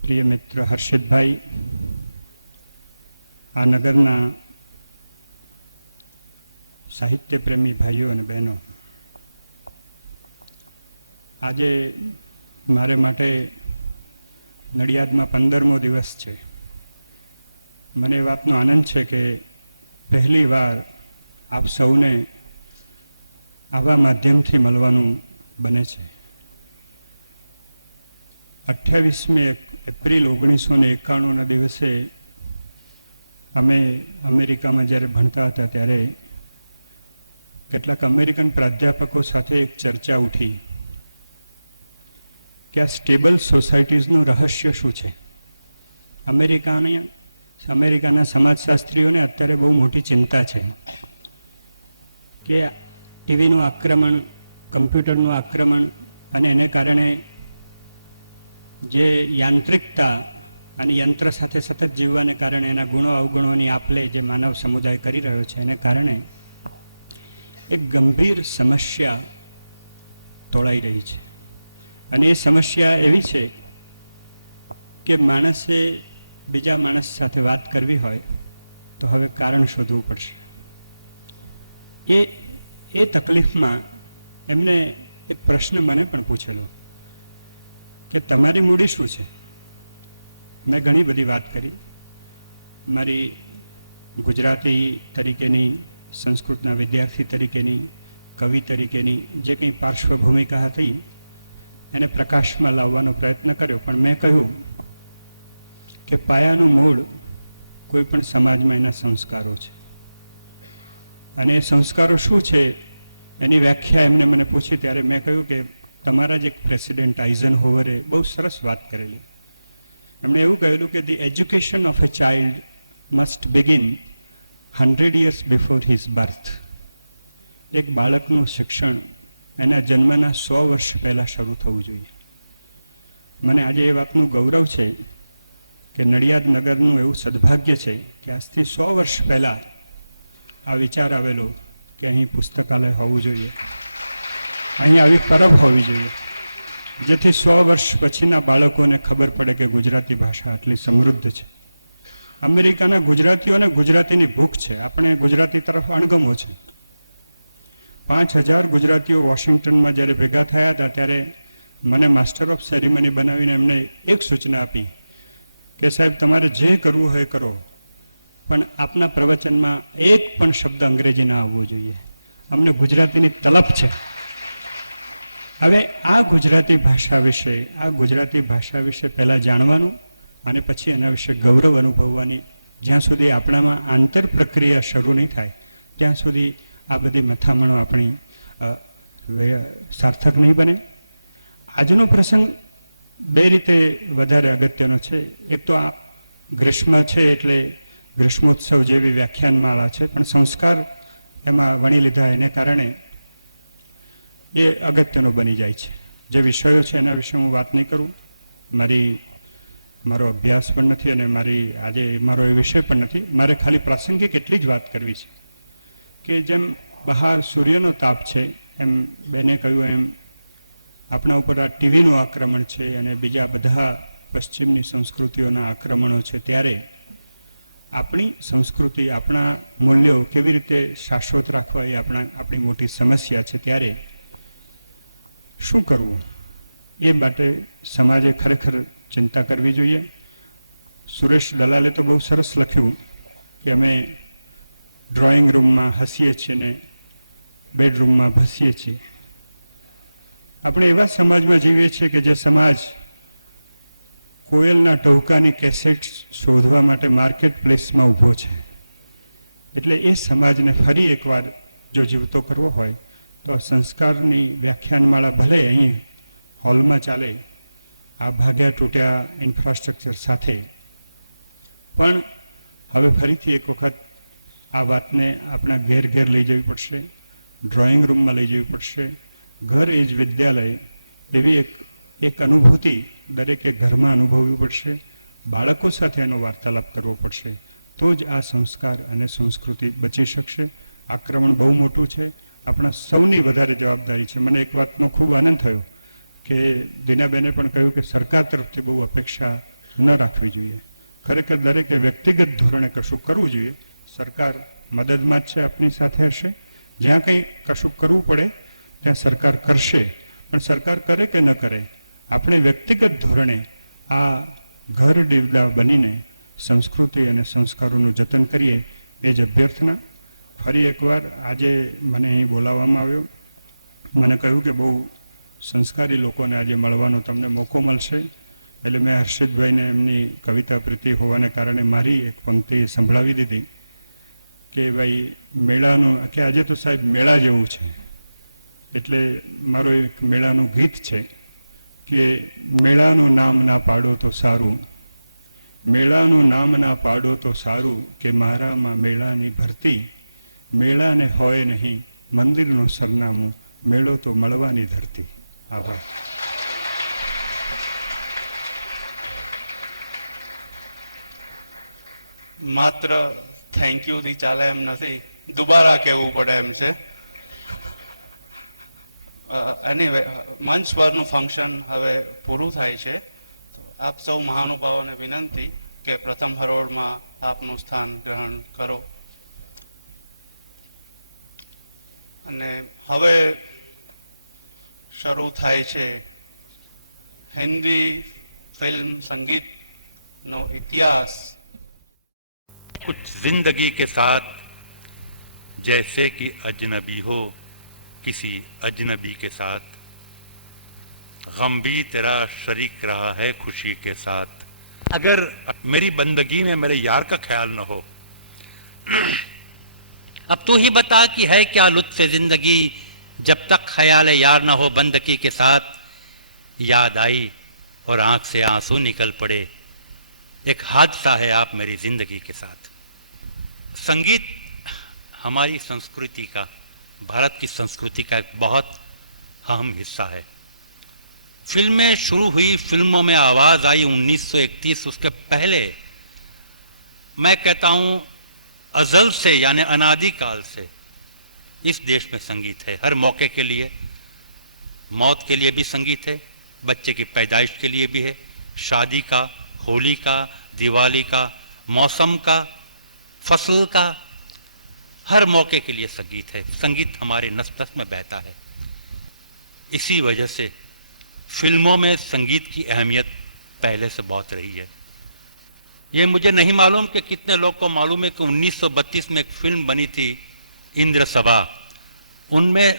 પ્રિય મિત્ર હર્ષિતભાઈ, આ નગરના સાહિત્ય પ્રેમી ભાઈઓ અને બહેનો, આજે મારે માટે નડિયાદમાં 15મો દિવસ છે. મને એ વાતનો આનંદ છે કે પહેલી વાર આપ સૌને આવા માધ્યમથી મળવાનું બને છે. 28 એપ્રિલ 1991ના દિવસે અમે અમેરિકામાં જ્યારે ભણતા હતા ત્યારે કેટલાક અમેરિકન પ્રાધ્યાપકો સાથે એક ચર્ચા ઉઠી કે આ સ્ટેબલ સોસાયટીઝનું રહસ્ય શું છે. અમેરિકાના સમાજશાસ્ત્રીઓને અત્યારે બહુ મોટી ચિંતા છે કે ટીવીનું આક્રમણ, કમ્પ્યુટરનું આક્રમણ અને એને કારણે જે યાંત્રિકતા અને યંત્ર સાથે સતત જીવવાને કારણે એના ગુણો અવગુણોની આપલે જે માનવ સમુદાય કરી રહ્યો છે એને કારણે એક ગંભીર સમસ્યા તોળાઈ રહી છે. અને એ સમસ્યા એવી છે કે માણસે બીજા માણસ સાથે વાત કરવી હોય તો હવે કારણ શોધવું પડશે. એ તકલીફમાં એમને એક પ્રશ્ન મને પણ પૂછેલો કે તમારી મૂડી શું છે? મેં ઘણી બધી વાત કરી. મારી ગુજરાતી તરીકેની, સંસ્કૃતના વિદ્યાર્થી તરીકેની, કવિ તરીકેની જે કંઈ પાર્શ્વભૂમિકા હતી એને પ્રકાશમાં લાવવાનો પ્રયત્ન કર્યો. પણ મેં કહ્યું કે પાયાનું મૂળ કોઈ પણ સમાજમાં એના સંસ્કારો છે. અને એ સંસ્કારો શું છે એની વ્યાખ્યા એમને મને પૂછી ત્યારે મેં કહ્યું કે તમારા જ એક પ્રેસિડેન્ટ આઇઝનહોવરે બહુ સરસ વાત કરેલી. એમણે એવું કહેલું કે the education of a child must begin 100 years before his birth. એક બાળકનું શિક્ષણ એના જન્મના 100 વર્ષ પહેલાં શરૂ થવું જોઈએ. મને આજે એ વાતનું ગૌરવ છે કે નડિયાદ નગરનું એવું સદભાગ્ય છે કે આજથી 100 વર્ષ પહેલાં આ વિચાર આવેલો કે અહીં પુસ્તકાલય હોવું જોઈએ, અહીં આવી પરબ હોવી જોઈએ, જેથી 100 વર્ષ પછીના બાળકોને ખબર પડે કે ગુજરાતી ભાષા આટલી સમૃદ્ધ છે. અમેરિકાના ગુજરાતીઓને ગુજરાતીની ભૂખ છે. આપણે ગુજરાતી તરફ અણગમો છે. 5000 ગુજરાતીઓ વોશિંગ્ટનમાં જ્યારે ભેગા થયા હતા ત્યારે મને માસ્ટર ઓફ સેરેમની બનાવીને એમણે એક સૂચના આપી કે સાહેબ તમારે જે કરવું હોય કરો, પણ આપના પ્રવચનમાં એક પણ શબ્દ અંગ્રેજી ના આવવો જોઈએ. અમને ગુજરાતીની તલપ છે. હવે આ ગુજરાતી ભાષા વિશે પહેલાં જાણવાનું અને પછી એના વિશે ગૌરવ અનુભવવાની, જ્યાં સુધી આપણામાં આંતર પ્રક્રિયા શરૂ નહીં થાય ત્યાં સુધી આ બધી મથામણો આપણી સાર્થક નહીં બને. આજનો પ્રસંગ બે રીતે વધારે અગત્યનો છે. એક તો આ ગ્રીષ્મ છે એટલે ગ્રીષ્મોત્સવ જેવી વ્યાખ્યાનમાળા છે, પણ સંસ્કાર એમાં વણી લીધા એને કારણે એ અગત્યનો બની જાય છે. જે વિષયો છે એના વિશે હું વાત નહીં કરું. મારો અભ્યાસ પણ નથી અને આજે મારો એ વિષય પણ નથી. મારે ખાલી પ્રાસંગિક એટલી જ વાત કરવી છે કે જેમ બહાર સૂર્યનો તાપ છે એમ બેને કહ્યું એમ આપણા ઉપર આ ટીવીનું આક્રમણ છે અને બીજા બધા પશ્ચિમની સંસ્કૃતિઓના આક્રમણો છે. ત્યારે આપણી સંસ્કૃતિ, આપણા મૂલ્યો કેવી રીતે શાશ્વત રાખવા એ આપણી મોટી સમસ્યા છે. ત્યારે શું કરવું એ માટે સમાજે ખરેખર ચિંતા કરવી જોઈએ. સુરેશ દલાલે તો બહુ સરસ લખ્યું કે અમે ડ્રોઈંગ રૂમમાં હસીએ છીએ ને બેડરૂમમાં ભસીએ છીએ. આપણે એવા સમાજમાં જીવીએ છીએ કે જે સમાજ કોયલના ટહુકાની કેસેટ શોધવા માટે માર્કેટ પ્લેસમાં ઊભો છે. એટલે એ સમાજને ફરી એકવાર જો જીવતો કરવો હોય તો સંસ્કારની વ્યાખ્યાનમાળા ભલે અહીં હોલમાં ચાલે, આ ભાગ્યા તૂટ્યા ઇન્ફ્રાસ્ટ્રક્ચર સાથે, પણ હવે ફરીથી એક વખત આ વાતને આપણા ઘેર ઘેર લઈ જવી પડશે, ડ્રોઈંગ રૂમમાં લઈ જવી પડશે. ઘર એ જ વિદ્યાલય એવી એક અનુભૂતિ દરેકે ઘરમાં અનુભવવી પડશે. બાળકો સાથે એનો વાર્તાલાપ કરવો પડશે. તો જ આ સંસ્કાર અને સંસ્કૃતિ બચી શકશે. આક્રમણ બહુ મોટું છે. આપણા સૌની વધારે જવાબદારી છે. મને એક વાતનો ખૂબ આનંદ થયો કે દીનાબેને પણ કહ્યું કે સરકાર તરફથી બહુ અપેક્ષા ન રાખવી જોઈએ. ખરેખર દરેકે વ્યક્તિગત ધોરણે કશું કરવું જોઈએ. સરકાર મદદમાં જ છે, આપની સાથે હશે. જ્યાં કંઈ કશું કરવું પડે ત્યાં સરકાર કરશે. પણ સરકાર કરે કે ન કરે, આપણે વ્યક્તિગત ધોરણે આ ઘર દીવડા બનીને સંસ્કૃતિ અને સંસ્કારોનું જતન કરીએ એ જ અભ્યર્થના. ફરી એકવાર આજે મને અહીં બોલાવવામાં આવ્યો. મને કહ્યું કે બહુ સંસ્કારી લોકોને આજે મળવાનો તમને મોકો મળશે. એટલે મેં હર્ષિતભાઈને એમની કવિતા પ્રીતિ હોવાને કારણે મારી એક પંક્તિ સંભળાવી દીધી કે ભાઈ મેળાનું, કે આજે તો સાહેબ મેળા જેવું છે. એટલે મારો એક મેળાનું ગીત છે કે મેળાનું નામ ના પાડો તો સારું, મેળાનું નામ ના પાડો તો સારું કે મારામાં મેળાની ભરતી, મેળાને હોય નહીં મંદિરનું સરનામું, મેળો તો મળવાની ધરતી. આભાર. માત્ર થેન્ક યુથી ચાલે એમ નથી, દુબારા કહેવું પડે એમ છે. એનીવે, મંચ પરનું ફંક્શન હવે પૂરું થાય છે. તો આપ સૌ મહાનુભાવોને વિનંતી કે પ્રથમ હરોળમાં આપનું સ્થાન ગ્રહણ કરો. અને હવે શરૂ થાય છે હિન્દી ફિલ્મ સંગીતનો ઇતિહાસ. कुछ जिंदगी के साथ जैसे कि अजनबी हो किसी अजनबी के साथ, गम भी तेरा शरीक रहा है खुशी के साथ. अगर मेरी बंदगी में मेरे यार का ख्याल न हो, अब तू ही बता कि है क्या लुत्फ़ जिंदगी जब तक ख्याल यार न हो बंदगी के साथ. याद आई और आंख से आंसू निकल पड़े, एक हादसा है आप मेरी जिंदगी के साथ. संगीत हमारी संस्कृति का, भारत की संस्कृति का एक बहुत अहम हिस्सा है. फिल्में शुरू हुई, फिल्मों में आवाज़ आई 1931. उसके पहले मैं कहता हूँ अज़ल से यानी अनादिकाल से इस देश में संगीत है. हर मौके के लिए, मौत के लिए भी संगीत है, बच्चे की पैदाइश के लिए भी है, शादी का, होली का, दिवाली का, मौसम का, फसल का, हर मौके के लिए संगीत है. संगीत हमारे नस नस में बहता है. इसी वजह से फिल्मों में संगीत की अहमियत पहले से बहुत रही है. ये मुझे नहीं मालूम कि कितने लोग को मालूम है कि 1932 में एक फिल्म बनी थी इंद्र सभा. उनमें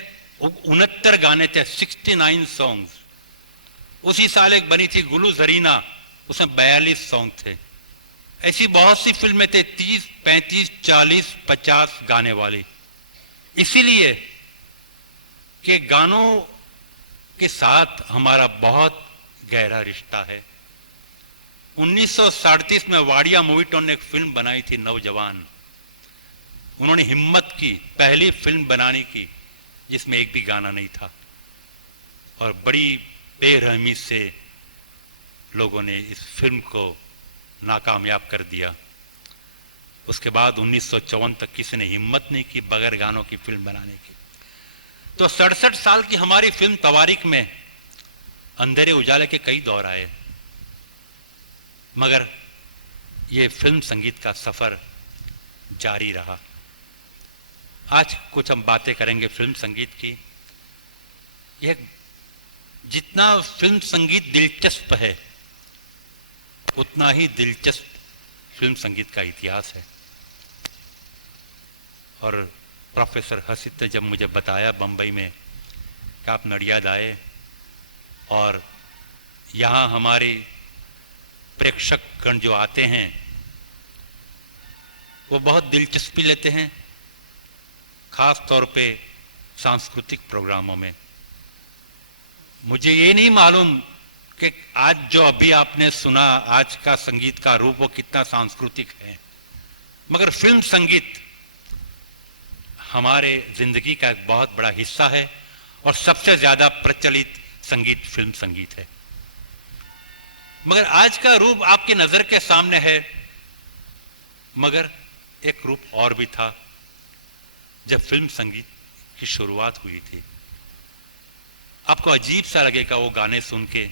69 गाने थे, 69 सॉन्ग्स. उसी साल एक बनी थी गुलू जरीना, उसमें 42 सॉन्ग थे. ऐसी बहुत सी फिल्में थे 30, 35, 40, 50 गाने वाली. इसीलिए कि गानों के साथ हमारा बहुत गहरा रिश्ता है. 1937 में वाडिया मूवीटोन ने एक फिल्म बनाई थी नौजवान. उन्होंने हिम्मत की, पहली फिल्म बनाने की जिसमें एक भी गाना नहीं था, और बड़ी बेरहमी से लोगों ने इस फिल्म को नाकामयाब कर दिया. उसके बाद 1954 तक किसी ने हिम्मत नहीं की बगैर गानों की फिल्म बनाने की. तो 67 साल की हमारी फिल्म तवारीख में अंधेरे उजाले के कई दौर आए, मगर ये फिल्म संगीत का सफ़र जारी रहा. आज कुछ हम बातें करेंगे फिल्म संगीत की. यह जितना फिल्म संगीत दिलचस्प है उतना ही दिलचस्प फिल्म संगीत का इतिहास है. और प्रोफेसर हसित ने जब मुझे बताया बम्बई में कि आप नडियाद आए और यहाँ हमारे प्रेक्षक गण जो आते हैं वो बहुत दिलचस्पी लेते हैं, ख़ास तौर पे सांस्कृतिक प्रोग्रामों में. मुझे ये नहीं मालूम कि आज जो अभी आपने सुना, आज का संगीत का रूप वो कितना सांस्कृतिक है, मगर फिल्म संगीत हमारे ज़िंदगी का एक बहुत बड़ा हिस्सा है और सबसे ज़्यादा प्रचलित संगीत फिल्म संगीत है. मगर आज का रूप आपकी नज़र के सामने है, मगर एक रूप और भी था जब फिल्म संगीत की शुरुआत हुई थी. आपको अजीब सा लगेगा वो गाने सुन के.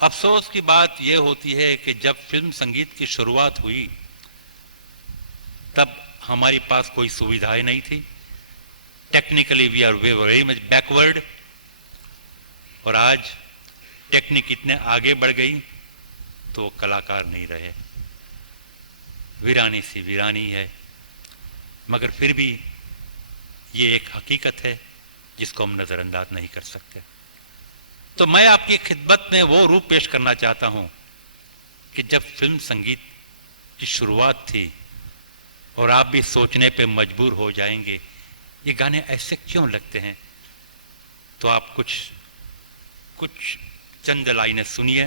अफसोस की बात यह होती है कि जब फिल्म संगीत की शुरुआत हुई तब हमारे पास कोई सुविधाएं नहीं थी. Technically we are very much backward. और आज टेक्निक इतने आगे बढ़ गई तो कलाकार नहीं रहे. वीरानी सी वीरानी है, मगर फिर भी ये एक हकीकत है जिसको हम नज़रअंदाज नहीं कर सकते. तो मैं आपकी खिदमत में वो रूप पेश करना चाहता हूँ कि जब फिल्म संगीत की शुरुआत थी, और आप भी सोचने पे मजबूर हो जाएंगे ये गाने ऐसे क्यों लगते हैं. तो आप कुछ चंद लाइनें सुनिए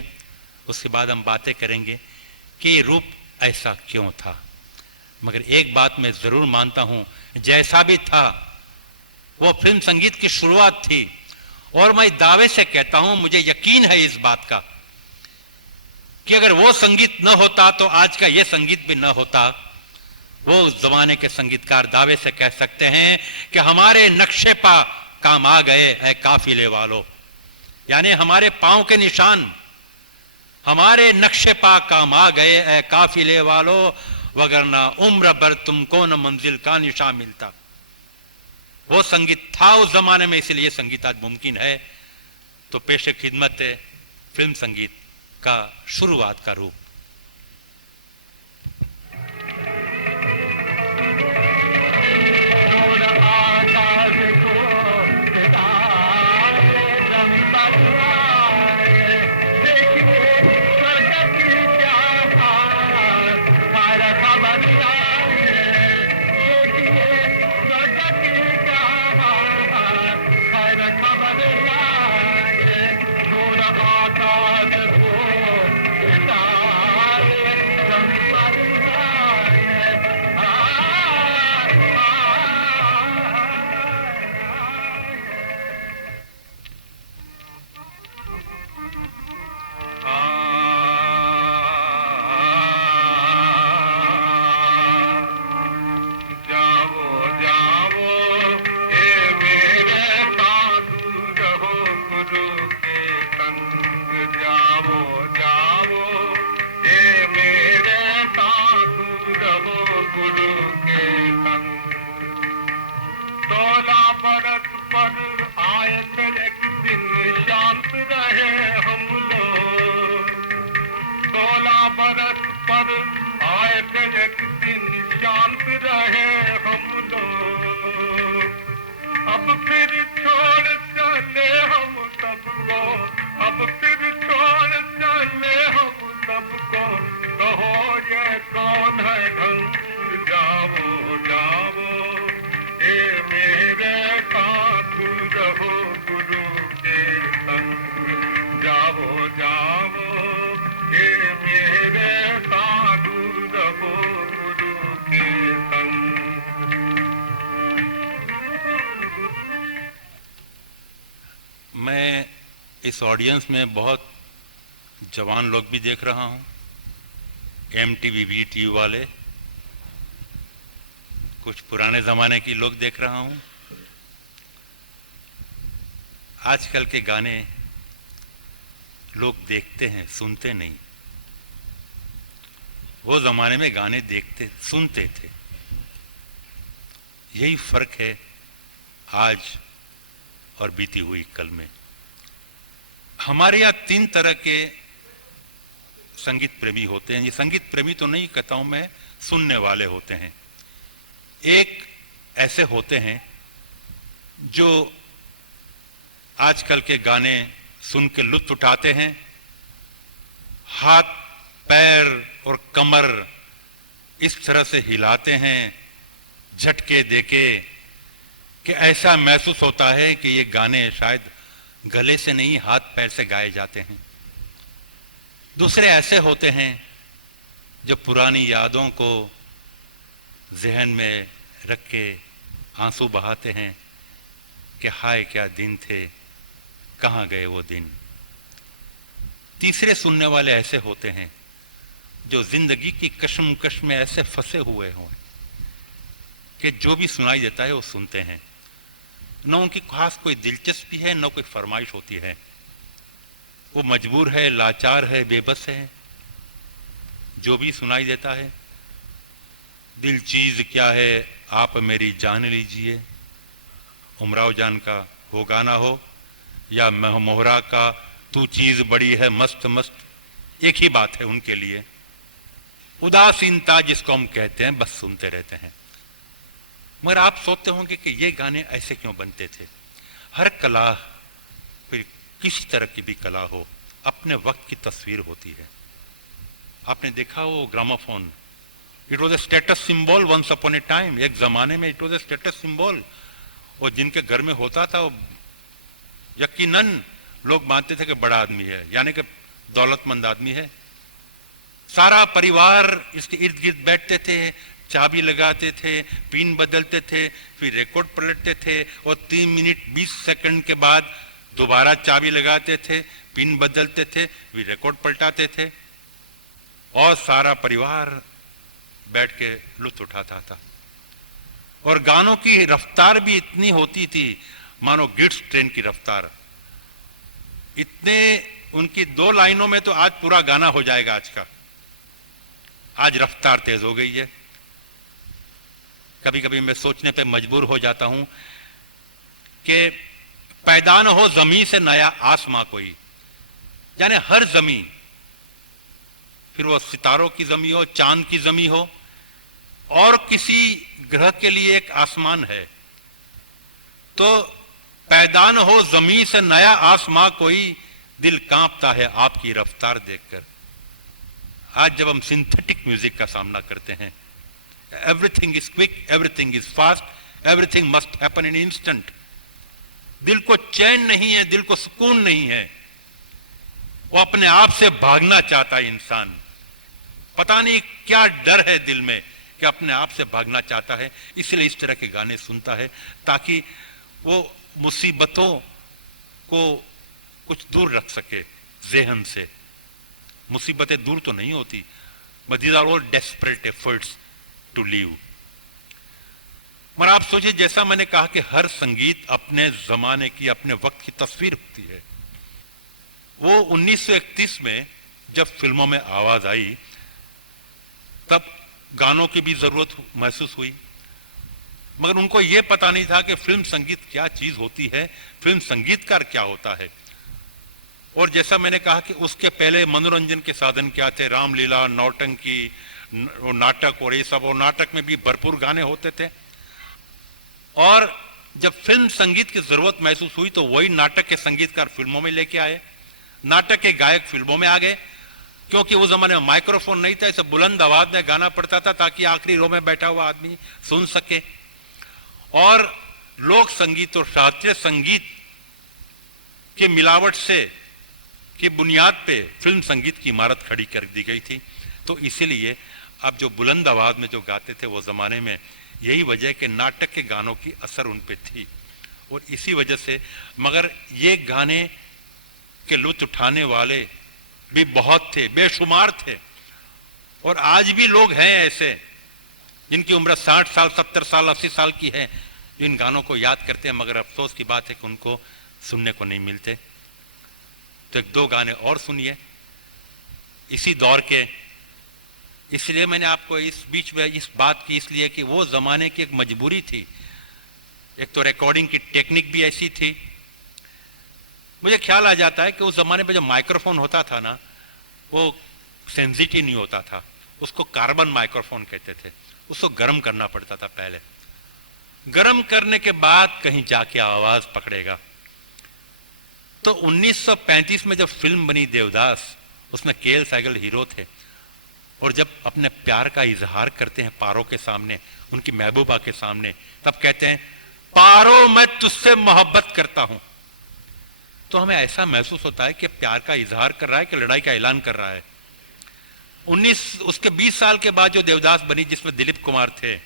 उसके बाद हम बातें करेंगे कि ये रूप ऐसा क्यों था। मगर एक बात मैं ज़रूर मानता हूँ, जैसा भी था वो फिल्म संगीत की शुरुआत थी, और मैं दावे से कहता हूँ, मुझे यकीन है इस बात का कि अगर वो संगीत न होता तो आज का ये संगीत भी न होता। वो उस जमाने के संगीतकार दावे से कह सकते हैं कि हमारे नक्शे पा काम आ गए ऐ काफिले वालों, यानी हमारे पांव के निशान हमारे नक्शे पा काम आ गए ऐ काफिले वालों, वगरना उम्र भर तुमको न मंजिल का निशान मिलता। वो संगीत था उस जमाने में, इसलिए संगीत आज मुमकिन है। तो पेश खिदमत है फिल्म संगीत का शुरुआत का रूप। बरस पर आए थे एक दिन शांत रहे हम लोग, 16 बरस पर आए थे एक दिन शांत रहे हम लोग। अब फिर छोड़ चले हम सबको, अब फिर छोड़ चले हम सबको, कहो ये कौन है ढंग, जाओ जाओ ए मेरे साथ रहो गुरु के संग, जाओ जाओ ए मेरे साथ रहो गुरु के संग। मैं इस ऑडियंस में बहुत जवान लोग भी देख रहा हूँ, MTV VTV वाले, कुछ पुराने ज़माने की लोग देख रहा हूँ। आजकल के गाने लोग देखते हैं, सुनते नहीं। वो ज़माने में गाने देखते सुनते थे। यही फ़र्क है आज और बीती हुई कल में। हमारे यहाँ 3 तरह के संगीत प्रेमी होते हैं। ये संगीत प्रेमी तो नहीं कहता हूँ मैं, सुनने वाले होते हैं। एक ऐसे होते हैं जो आजकल के गाने सुन के लुत्फ उठाते हैं, हाथ पैर और कमर इस तरह से हिलाते हैं झटके देके कि ऐसा महसूस होता है कि ये गाने शायद गले से नहीं हाथ पैर से गाए जाते हैं। दूसरे ऐसे होते हैं जो पुरानी यादों को जहन में रख के आंसू बहाते हैं कि हाय क्या दिन थे, कहाँ गए वो दिन। तीसरे सुनने वाले ऐसे होते हैं जो जिंदगी की कश्मकश में ऐसे फंसे हुए हों कि जो भी सुनाई देता है वो सुनते हैं। न उनकी खास कोई दिलचस्पी है, न कोई फरमाइश होती है। वो मजबूर है, लाचार है, बेबस है। जो भी सुनाई देता है, दिल चीज़ क्या है आप मेरी जान लीजिए, उमराव जान का वो गाना हो या मोहरा का तू चीज़ बड़ी है मस्त मस्त, एक ही बात है उनके लिए। उदासीनता जिसको हम कहते हैं, बस सुनते रहते हैं। मगर आप सोचते होंगे कि ये गाने ऐसे क्यों बनते थे। हर कला, फिर किसी तरह की भी कला हो, अपने वक्त की तस्वीर होती है। आपने देखा वो gramophone, it was a status symbol once upon a time. एक जमाने में it was a status symbol, और जिनके घर में होता था वो यकीनन लोग मानते थे कि बड़ा आदमी है, यानी कि दौलतमंद आदमी है। सारा परिवार इसके इर्द गिर्द बैठते थे, चाबी लगाते थे, पिन बदलते थे, फिर रिकॉर्ड पलटते थे और 3 मिनट 20 सेकंड के बाद दोबारा चाबी लगाते थे, पिन बदलते थे, फिर रिकॉर्ड पलटाते थे और सारा परिवार बैठ के लुत्फ उठाता था। और गानों की रफ्तार भी इतनी होती थी मानो गिट्स ट्रेन की रफ्तार। इतने उनकी 2 लाइनों में तो आज पूरा गाना हो जाएगा आज का। आज रफ्तार तेज हो गई है। कभी कभी मैं सोचने पे मजबूर हो जाता हूं कि पैदा न हो जमीन से नया आसमां कोई, यानी हर जमीन, फिर वो सितारों की जमी हो, चांद की जमी हो, और किसी ग्रह के लिए एक आसमान है, तो पैदा न हो जमीन से नया आसमां कोई, दिल कांपता है आपकी रफ्तार देखकर। आज जब हम सिंथेटिक म्यूजिक का सामना करते हैं, everything is quick, everything is fast, everything must happen in instant, दिल को चैन नहीं है, दिल को सुकून नहीं है। वो अपने आप से भागना चाहता है इंसान। पता नहीं क्या डर है दिल में कि अपने आप से भागना चाहता है, इसलिए इस तरह के गाने सुनता है ताकि वो मुसीबतों को कुछ दूर रख सके ज़हन से। मुसीबतें दूर तो नहीं होती, but these are all desperate efforts to live. मगर आप सोचिए, जैसा मैंने कहा कि हर संगीत अपने जमाने की, अपने वक्त की तस्वीर होती है। वो 1931 में जब फिल्मों में आवाज आई तब गानों की भी जरूरत महसूस हुई, मगर उनको यह पता नहीं था कि फिल्म संगीत क्या चीज होती है, फिल्म संगीतकार क्या होता है। और जैसा मैंने कहा कि उसके पहले मनोरंजन के साधन क्या थे, रामलीला, नौटंकी, नाटक और ये सब, और नाटक में भी भरपूर गाने होते थे। और जब फिल्म संगीत की जरूरत महसूस हुई तो वही नाटक के संगीतकार फिल्मों में लेके आए, नाटक के गायक फिल्मों में आ गए, क्योंकि उस जमाने में माइक्रोफोन नहीं था, इसे बुलंद आवाज में गाना पड़ता था ताकि आखिरी रो में बैठा हुआ आदमी सुन सके। और लोक संगीत और शास्त्रीय संगीत के मिलावट से की बुनियाद पे फिल्म संगीत की इमारत खड़ी कर दी गई थी। तो इसीलिए अब जो बुलंद आवाज में जो गाते थे वो जमाने में, यही वजह कि नाटक के गानों की असर उन पे थी, और इसी वजह से, मगर ये गाने के लुत्फ उठाने वाले भी बहुत थे, बेशुमार थे। और आज भी लोग हैं ऐसे जिनकी उम्र 60 साल, 70 साल, 80 साल की है, जो इन गानों को याद करते हैं, मगर अफसोस की बात है कि उनको सुनने को नहीं मिलते। तो 1-2 गाने और सुनिए इसी दौर के। इसलिए मैंने आपको इस बीच में इस बात की इसलिए कि वो ज़माने की एक मजबूरी थी। एक तो रिकॉर्डिंग की टेक्निक भी ऐसी थी। मुझे ख्याल आ जाता है कि उस ज़माने में जो माइक्रोफोन होता था ना, वो सेंसिटिव नहीं होता था, उसको कार्बन माइक्रोफोन कहते थे। उसको गर्म करना पड़ता था पहले, गर्म करने के बाद कहीं जाके आवाज़ पकड़ेगा। तो 1935 में जब फिल्म बनी देवदास, उसमें के.एल. सहगल हीरो थे, और जब अपने प्यार का इजहार करते हैं पारो के सामने, उनकी महबूबा के सामने, तब कहते हैं, पारो मैं तुझसे मोहब्बत करता हूं। तो हमें ऐसा महसूस होता है कि प्यार का इजहार कर रहा है कि लड़ाई का ऐलान कर रहा है। उसके 20 साल के बाद जो देवदास बनी, जिसमें दिलीप कुमार थे,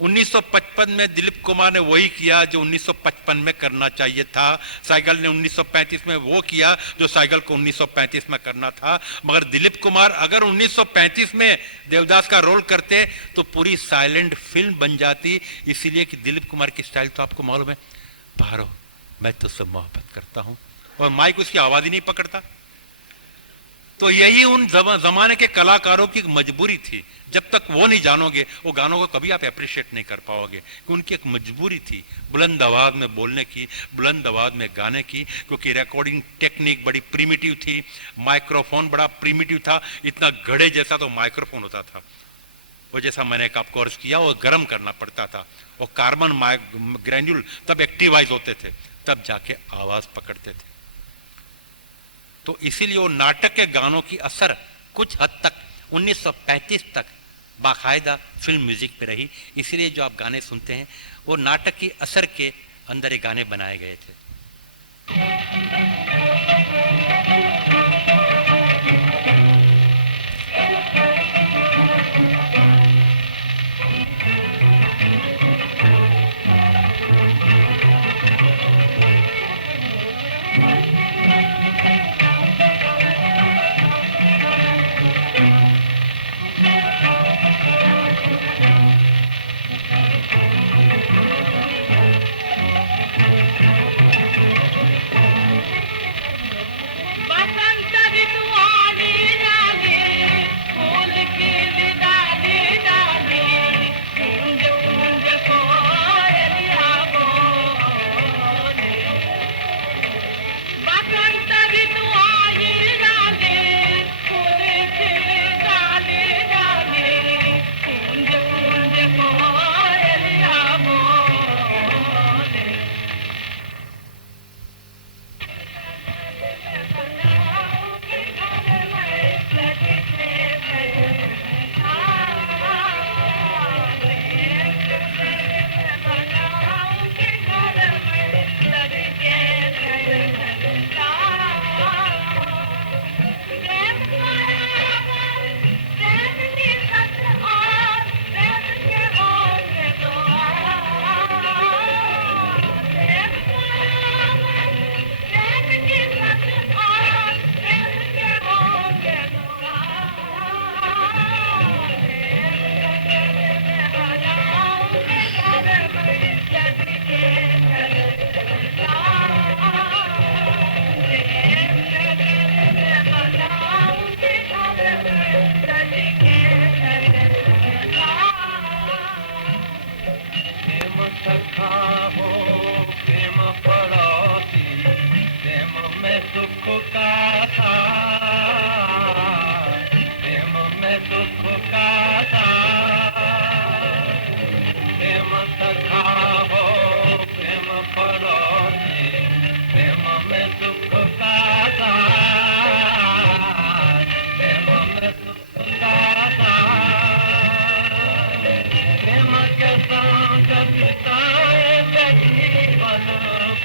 1955 में दिलीप कुमार ने वही किया जो 1955 में करना चाहिए था। सहगल ने 1935 में वो किया जो सहगल को 1935 में करना था। मगर दिलीप कुमार अगर 1935 में देवदास का रोल करते तो पूरी साइलेंट फिल्म बन जाती। इसीलिए कि दिलीप कुमार की स्टाइल तो आपको मालूम है, पारो मैं तुझसे मोहब्बत करता हूं, और माइक उसकी आवाज ही नहीं पकड़ता। तो यही उन जमाने के कलाकारों की मजबूरी थी। जब तक वो नहीं जानोगे, वो गानों को कभी आप अप्रिशिएट नहीं कर पाओगे, कि उनकी एक मजबूरी थी बुलंद आवाज में बोलने की, बुलंद आवाज में गाने की, क्योंकि रिकॉर्डिंग टेक्निक बड़ी प्रिमिटिव थी, माइक्रोफोन बड़ा प्रिमिटिव था। इतना घड़े जैसा तो माइक्रोफोन होता था, वो जैसा मैंने आपको अर्ज किया, वो गर्म करना पड़ता था, और कार्बन ग्रैन्यूल तब एक्टिवाइज होते थे, तब जाके आवाज पकड़ते थे। तो इसीलिए वो नाटक के गानों की असर कुछ हद तक 1935 तक बाकायदा फिल्म म्यूजिक पे रही। इसीलिए जो आप गाने सुनते हैं वो नाटक की असर के अंदर ये गाने बनाए गए थे।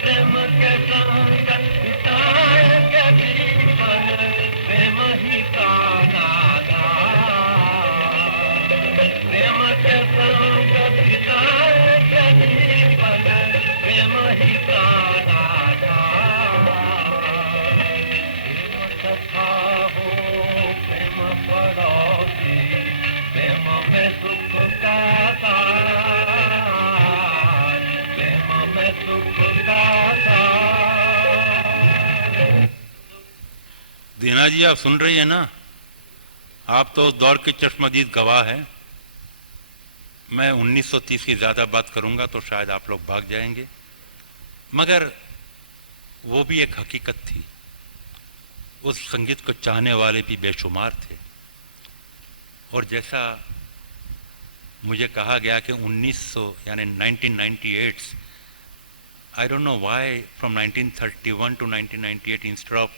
प्रेम के संग बिताएंगे जीवन, प्रेम ही प्राण आधार। प्रेम के संग बिताएंगे जीवन, प्रेम ही प्राण आधार। प्रेम कथा हो प्रेम पड़ोसी, प्रेम में सुख का सार, प्रेम में सुख का सार। दीना जी, आप सुन रही है ना? आप तो उस दौर के चश्मदीद गवाह हैं। मैं 1930 की ज़्यादा बात करूंगा तो शायद आप लोग भाग जाएंगे, मगर वो भी एक हकीकत थी। उस संगीत को चाहने वाले भी बेशुमार थे। और जैसा मुझे कहा गया कि 1900 यानी 1998, I don't know why from 1931 to 1998 instead of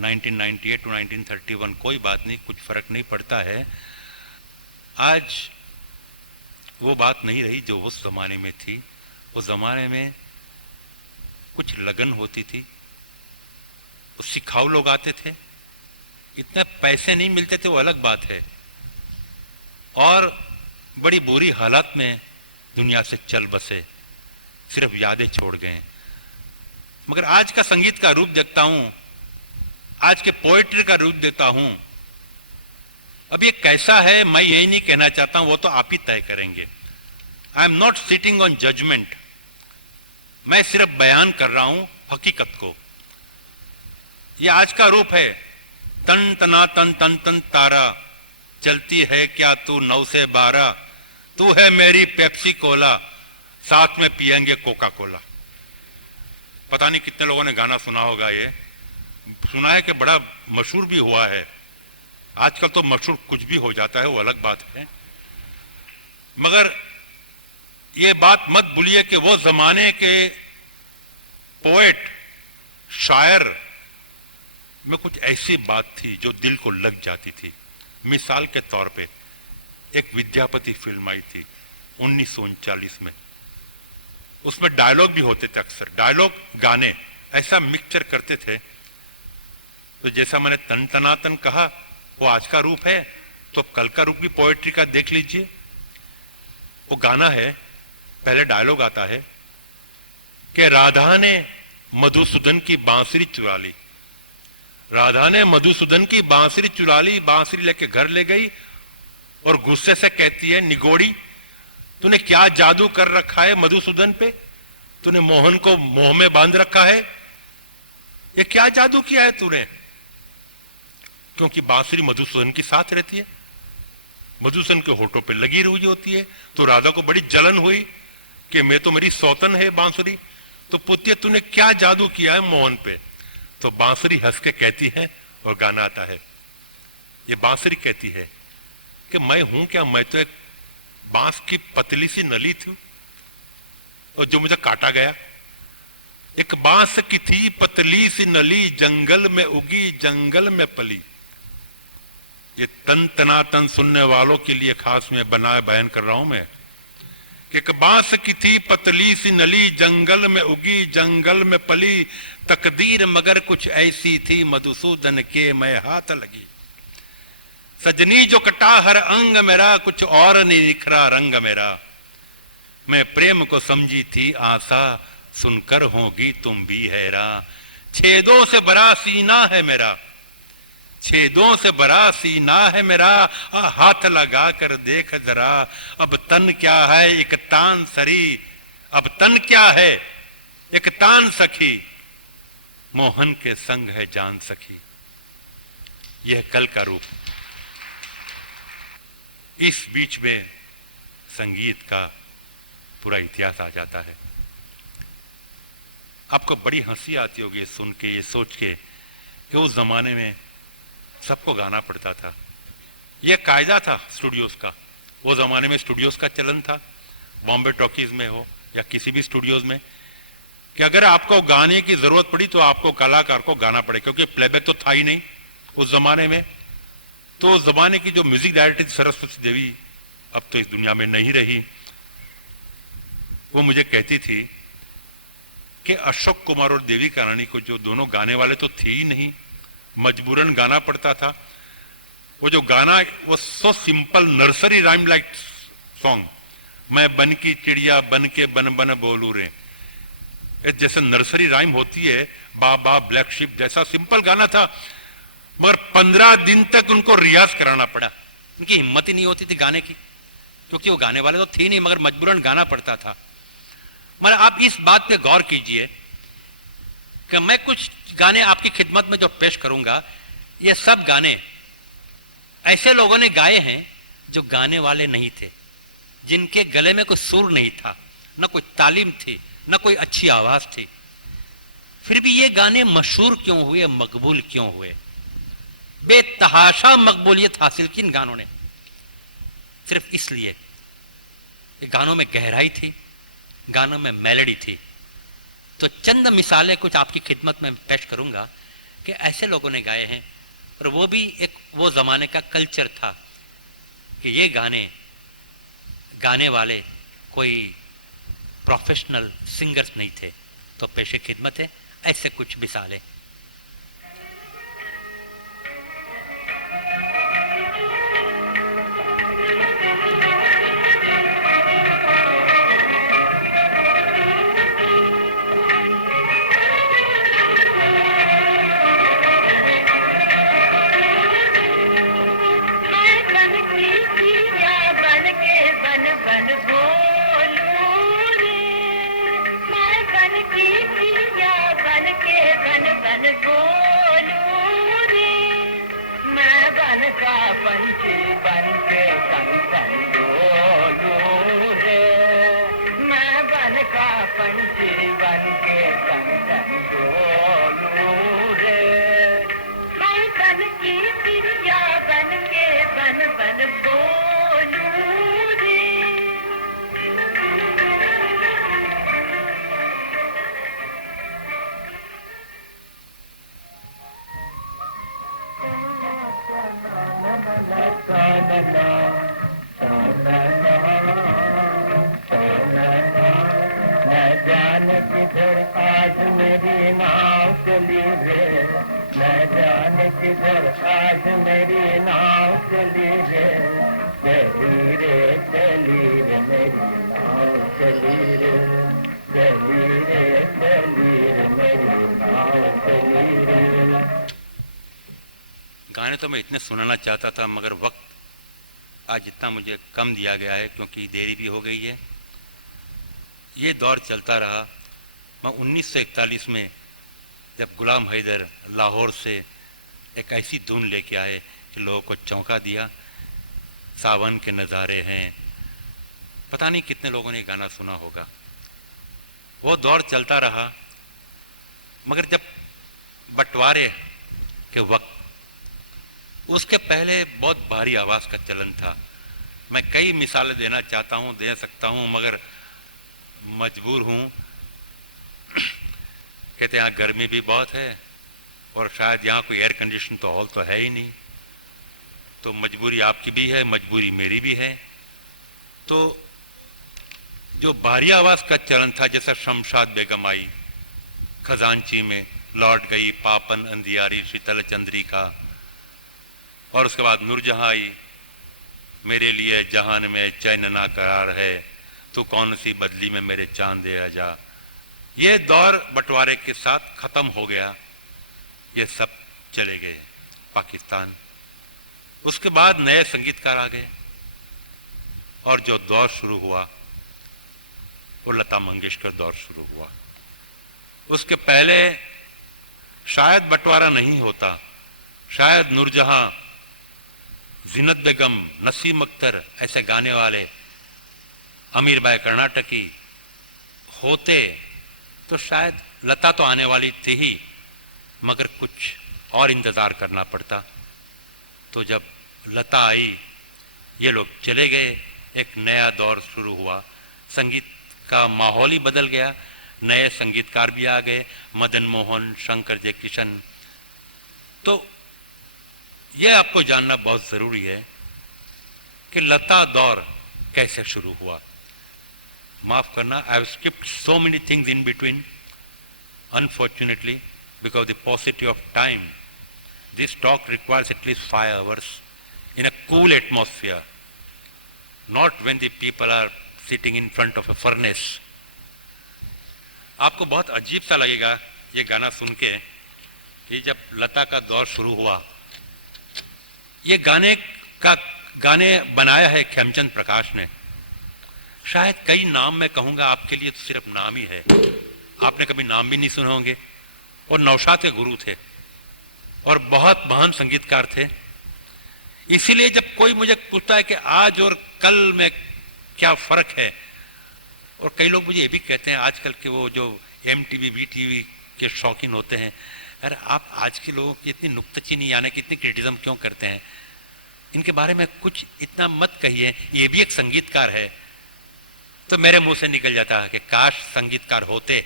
1998 to 1931, कोई बात नहीं, कुछ फ़र्क नहीं पड़ता है। आज वो बात नहीं रही जो उस ज़माने में थी। उस ज़माने में कुछ लगन होती थी, सिखाऊ लोग आते थे, इतने पैसे नहीं मिलते थे, वो अलग बात है, और बड़ी बुरी हालत में दुनिया से चल बसे, सिर्फ यादें छोड़ गए। मगर आज का संगीत का रूप देखता हूं, आज के पोएट्री का रूप देता हूं। अब ये कैसा है मैं यही नहीं कहना चाहता हूं, वो तो आप ही तय करेंगे। I am not sitting on judgement, मैं सिर्फ बयान कर रहा हूं हकीकत को। ये आज का रूप है। तन तना तन तन तन तारा, चलती है क्या तू 9 से 12, तू है मेरी पेप्सी कोला, साथ में पिएंगे कोका कोला। पता नहीं कितने लोगों ने गाना सुना होगा। ये सुना है कि बड़ा मशहूर भी हुआ है। आजकल तो मशहूर कुछ भी हो जाता है, वो अलग बात है। मगर ये बात मत भूलिए कि वो जमाने के पोएट, शायर में कुछ ऐसी बात थी जो दिल को लग जाती थी। मिसाल के तौर पे एक विद्यापति फिल्म आई थी 1939 में, उसमें डायलॉग भी होते थे, अक्सर डायलॉग गाने ऐसा मिक्सचर करते थे। तो जैसा मैंने तन तनातन कहा, वो आज का रूप है, तो अब कल का रूप भी पोएट्री का देख लीजिए। वो गाना है, पहले डायलॉग आता है कि राधा ने मधुसूदन की बांसुरी चुरा ली, राधा ने मधुसूदन की बांसुरी चुरा ली, बांसुरी लेके घर ले गई और गुस्से से कहती है, निगोड़ी तूने क्या जादू कर रखा है मधुसूदन पे, तूने मोहन को मोह में बांध रखा है, ये क्या जादू किया है तूने? क्योंकि बांसुरी मधुसूदन के साथ रहती है, मधुसूदन के होठों पे लगी हुई होती है। तो राधा को बड़ी जलन हुई कि मैं तो, मेरी सौतन है बांसुरी, तो पुत्य तूने क्या जादू किया है मोहन पे? तो बांसुरी हंस के कहती है और गाना आता है। ये बांसुरी कहती है कि मैं हूं क्या, मैं तो एक बांस की पतली सी नली थी और जो मुझे काटा गया। एक बांस की थी पतली सी नली, जंगल में उगी जंगल में पली। ये तन तनातन सुनने वालों के लिए खास मैं बनाए बयान कर रहा हूं मैं, कि एक बांस की थी पतली सी नली, जंगल में उगी जंगल में पली, तकदीर मगर कुछ ऐसी थी मधुसूदन के मैं हाथ लगी। सजनी जो कटा हर अंग मेरा, कुछ और नहीं निखरा रंग मेरा। मैं प्रेम को समझी थी आशा, सुनकर होगी तुम भी हैरा। छेदों से भरा सीना है मेरा, छेदों से भरा सीना है मेरा, हाथ लगा कर देख जरा। अब तन क्या है एक तान सरी, अब तन क्या है एक तान सखी, मोहन के संग है जान सखी। यह कल का रूप। इस बीच में संगीत का पूरा इतिहास आ जाता है। आपको बड़ी हंसी आती होगी सुन के, ये सोच के कि उस जमाने में सबको गाना पड़ता था। यह कायदा था स्टूडियोज का। वो जमाने में स्टूडियोज का चलन था, बॉम्बे टॉकीज में हो या किसी भी स्टूडियोज में, कि अगर आपको गाने की जरूरत पड़ी तो आपको कलाकार को गाना पड़े, क्योंकि प्लेबैक तो था ही नहीं उस जमाने में। तो उस जमाने की जो म्यूजिक डायरेक्टर थी सरस्वती देवी, अब तो इस दुनिया में नहीं रही, वो मुझे कहती थी कि अशोक कुमार और देविका रानी को, जो दोनों गाने वाले तो थे ही नहीं, मजबूरन गाना पड़ता था। वो जो गाना, वो so simple nursery rhyme like song, मैं बन की चिड़िया बन के बन बन बोलू रे, जैसे नर्सरी राइम होती है, बा बा ब्लैक शिप, जैसा सिंपल गाना था। मगर 15 दिन तक उनको रियाज कराना पड़ा। उनकी हिम्मत ही नहीं होती थी गाने की, क्योंकि वो गाने वाले तो थे नहीं, मगर मजबूरन गाना पड़ता था। मगर आप इस बात पे गौर कीजिए कि मैं कुछ गाने आपकी खिदमत में जो पेश करूंगा, ये सब गाने ऐसे लोगों ने गाए हैं जो गाने वाले नहीं थे, जिनके गले में कोई सुर नहीं था, न कोई तालीम थी, न कोई अच्छी आवाज थी। फिर भी ये गाने मशहूर क्यों हुए, मकबूल क्यों हुए? बेतहाशा मकबूलियत हासिल की इन गानों ने, सिर्फ इसलिए ये गानों में गहराई थी, गानों में मेलोडी थी। तो चंद मिसालें कुछ आपकी खिदमत में पेश करूंगा कि ऐसे लोगों ने गाए हैं, और वो भी एक वो ज़माने का कल्चर था कि ये गाने वाले कोई प्रोफेशनल सिंगर्स नहीं थे। तो पेशे खिदमत है ऐसे कुछ मिसालें। का पंछी बन के संग संग डोलू रे, मैं बन का पंछी बन के संग संग डोलू रे, मैं बन की चिड़िया बन के बन बन बोलू रे। मैं जाने किधर आज मेरी नाव चली रे, मैं जाने किधर आज मेरी नाव चली रे, चली रे मेरी नाव चली रे, चली रे मेरी नाव चली रे। गाने तो मैं इतने सुनाना चाहता था, मगर वक्त आज इतना मुझे कम दिया गया है, क्योंकि देरी भी हो गई है। ये दौर चलता रहा। मैं 1941 में जब गुलाम हैदर लाहौर से एक ऐसी धुन लेके आए कि लोगों को चौंका दिया, सावन के नज़ारे हैं, पता नहीं कितने लोगों ने गाना सुना होगा। वो दौर चलता रहा, मगर जब बंटवारे के वक्त, उसके पहले बहुत भारी आवाज़ का चलन था। मैं कई मिसालें देना चाहता हूँ, दे सकता हूँ, मगर मजबूर हूँ। कहते यहाँ गर्मी भी बहुत है और शायद यहाँ कोई एयर कंडीशन तो हॉल तो है ही नहीं, तो मजबूरी आपकी भी है, मजबूरी मेरी भी है। तो जो भारी आवाज़ का चलन था, जैसा शमशाद बेगम आई खजांची में, लौट गई पापन अंधियारी शीतल चंद्रिका, और उसके बाद नूरजहां आई, मेरे लिए जहान में चैन ना करार है, तू कौन सी बदली में मेरे चांद दे आजा। ये दौर बंटवारे के साथ ख़त्म हो गया, ये सब चले गए पाकिस्तान। उसके बाद नए संगीतकार आ गए और जो दौर शुरू हुआ वो लता मंगेशकर दौर शुरू हुआ। उसके पहले शायद बंटवारा नहीं होता, शायद नूरजहां, जीनत बेगम, नसीम अख्तर ऐसे गाने वाले, अमीर बाई कर्नाटकी होते तो शायद लता तो आने वाली थी ही, मगर कुछ और इंतज़ार करना पड़ता। तो जब लता आई, ये लोग चले गए, एक नया दौर शुरू हुआ, संगीत का माहौल ही बदल गया, नए संगीतकार भी आ गए, मदन मोहन, शंकर जयकिशन। तो यह आपको जानना बहुत ज़रूरी है कि लता दौर कैसे शुरू हुआ। माफ़ करना, I have skipped so many things in between, Unfortunately, because of the paucity of time, this talk requires at least 5 hours in a cool atmosphere, not when the people are sitting in front of a furnace. आपको बहुत अजीब सा लगेगा ये गाना सुन के कि जब लता का दौर शुरू हुआ, ये गाने बनाया है खेमचंद प्रकाश ने। शायद कई नाम मैं कहूंगा आपके लिए तो सिर्फ नाम ही है, आपने कभी नाम भी नहीं सुने होंगे। और नौशाद के गुरु थे और बहुत महान संगीतकार थे। इसीलिए जब कोई मुझे पूछता है कि आज और कल में क्या फर्क है, और कई लोग मुझे ये भी कहते हैं आजकल के वो जो MTV VTV के शौकीन होते हैं, अरे आप आज के लोगों की इतनी नुक्ताचीनी यानी कि इतनी क्रिटिज्म क्यों करते हैं, इनके बारे में कुछ इतना मत कहिए, ये भी एक संगीतकार है। तो मेरे मुंह से निकल जाता है कि काश संगीतकार होते।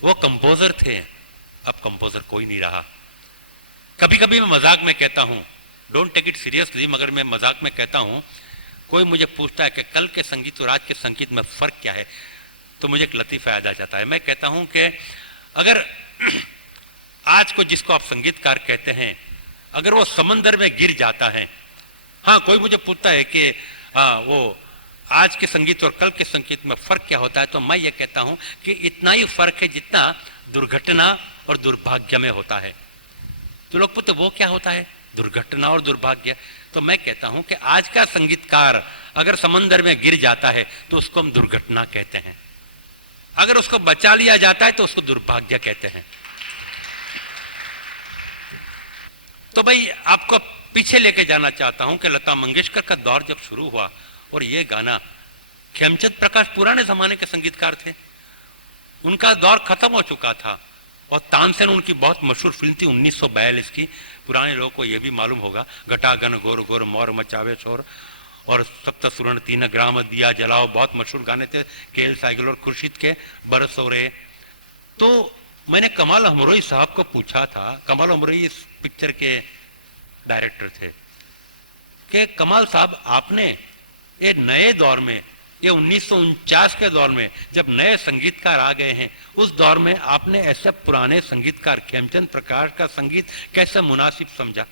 वो कंपोजर थे, अब कंपोजर कोई नहीं रहा। कभी कभी मैं मजाक में कहता हूं, डोंट टेक इट सीरियसली, मगर मैं मजाक में कहता हूं, कोई मुझे पूछता है कि कल के संगीत और आज के संगीत में फ़र्क क्या है, तो मुझे एक लतीफ़ा याद आ जाता है। मैं कहता हूं कि अगर आज को जिसको आप संगीतकार कहते हैं, अगर वो समंदर में गिर जाता है, हाँ कोई मुझे पूछता है कि वो आज के संगीत और कल के संगीत में फ़र्क क्या होता है, तो मैं ये कहता हूं कि इतना ही फ़र्क है जितना दुर्घटना और दुर्भाग्य में होता है। तो लोग पूछते वो क्या होता है, दुर्घटना और दुर्भाग्य। तो मैं कहता हूं कि आज का संगीतकार अगर समंदर में गिर जाता है तो उसको हम दुर्घटना कहते हैं, अगर उसको बचा लिया जाता है तो उसको दुर्भाग्य कहते हैं। तो भाई आपको पीछे लेके जाना चाहता हूं कि लता मंगेशकर का दौर जब शुरू हुआ, और ये गाना खेमचंद प्रकाश पुराने जमाने के संगीतकार थे, उनका दौर खत्म हो चुका था। और तानसेन उनकी बहुत मशहूर फिल्म थी 1942 की, पुराने लोगों को यह भी मालूम होगा, घटागन गोर गोर मोर मचावे शोर, और सप्त सुरण तीन ग्राम दिया जलाओ, बहुत मशहूर गाने थे केएल साइकिल और खुर्शीद के बरस हो रहे। तो मैंने कमाल अमरोही साहब को पूछा था, कमाल अमरोही इस पिक्चर के डायरेक्टर थे, कि कमाल साहब आपने ये नए दौर में, ये 1949 के दौर में जब नए संगीतकार आ गए हैं, उस दौर में आपने ऐसे पुराने संगीतकार खेमचंद प्रकाश का संगीत कैसे मुनासिब समझा।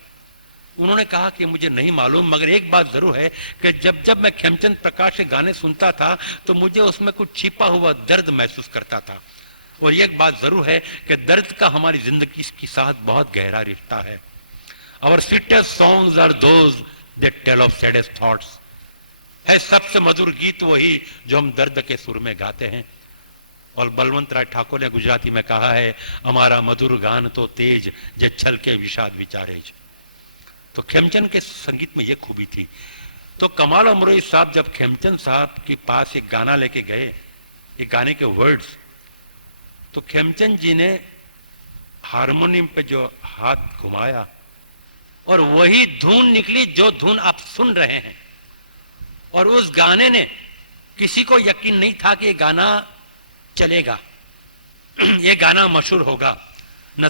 उन्होंने कहा कि मुझे नहीं मालूम, मगर एक बात जरूर है कि जब जब मैं खेमचंद प्रकाश के गाने सुनता था तो मुझे उसमें कुछ छिपा हुआ दर्द महसूस करता था। और एक बात जरूर है कि दर्द का हमारी जिंदगी के साथ बहुत गहरा रिश्ता है। Our sweetest songs are those that tell of saddest thoughts, है सबसे मधुर गीत वही जो हम दर्द के सुर में गाते हैं। और बलवंत राय ठाकुर ने गुजराती में कहा है, हमारा मधुर गान तो तेज जे छल के विषाद विचारेज। तो खेमचंद के संगीत में ये खूबी थी। तो कमाल अमरोही साहब जब खेमचंद साहब के पास एक गाना लेके गए, एक गाने के वर्ड्स, तो खेमचंद जी ने हारमोनियम पे जो हाथ घुमाया और वही धुन निकली जो धुन आप सुन रहे हैं। और उस गाने ने, किसी को यकीन नहीं था कि ये गाना चलेगा, ये गाना मशहूर होगा, न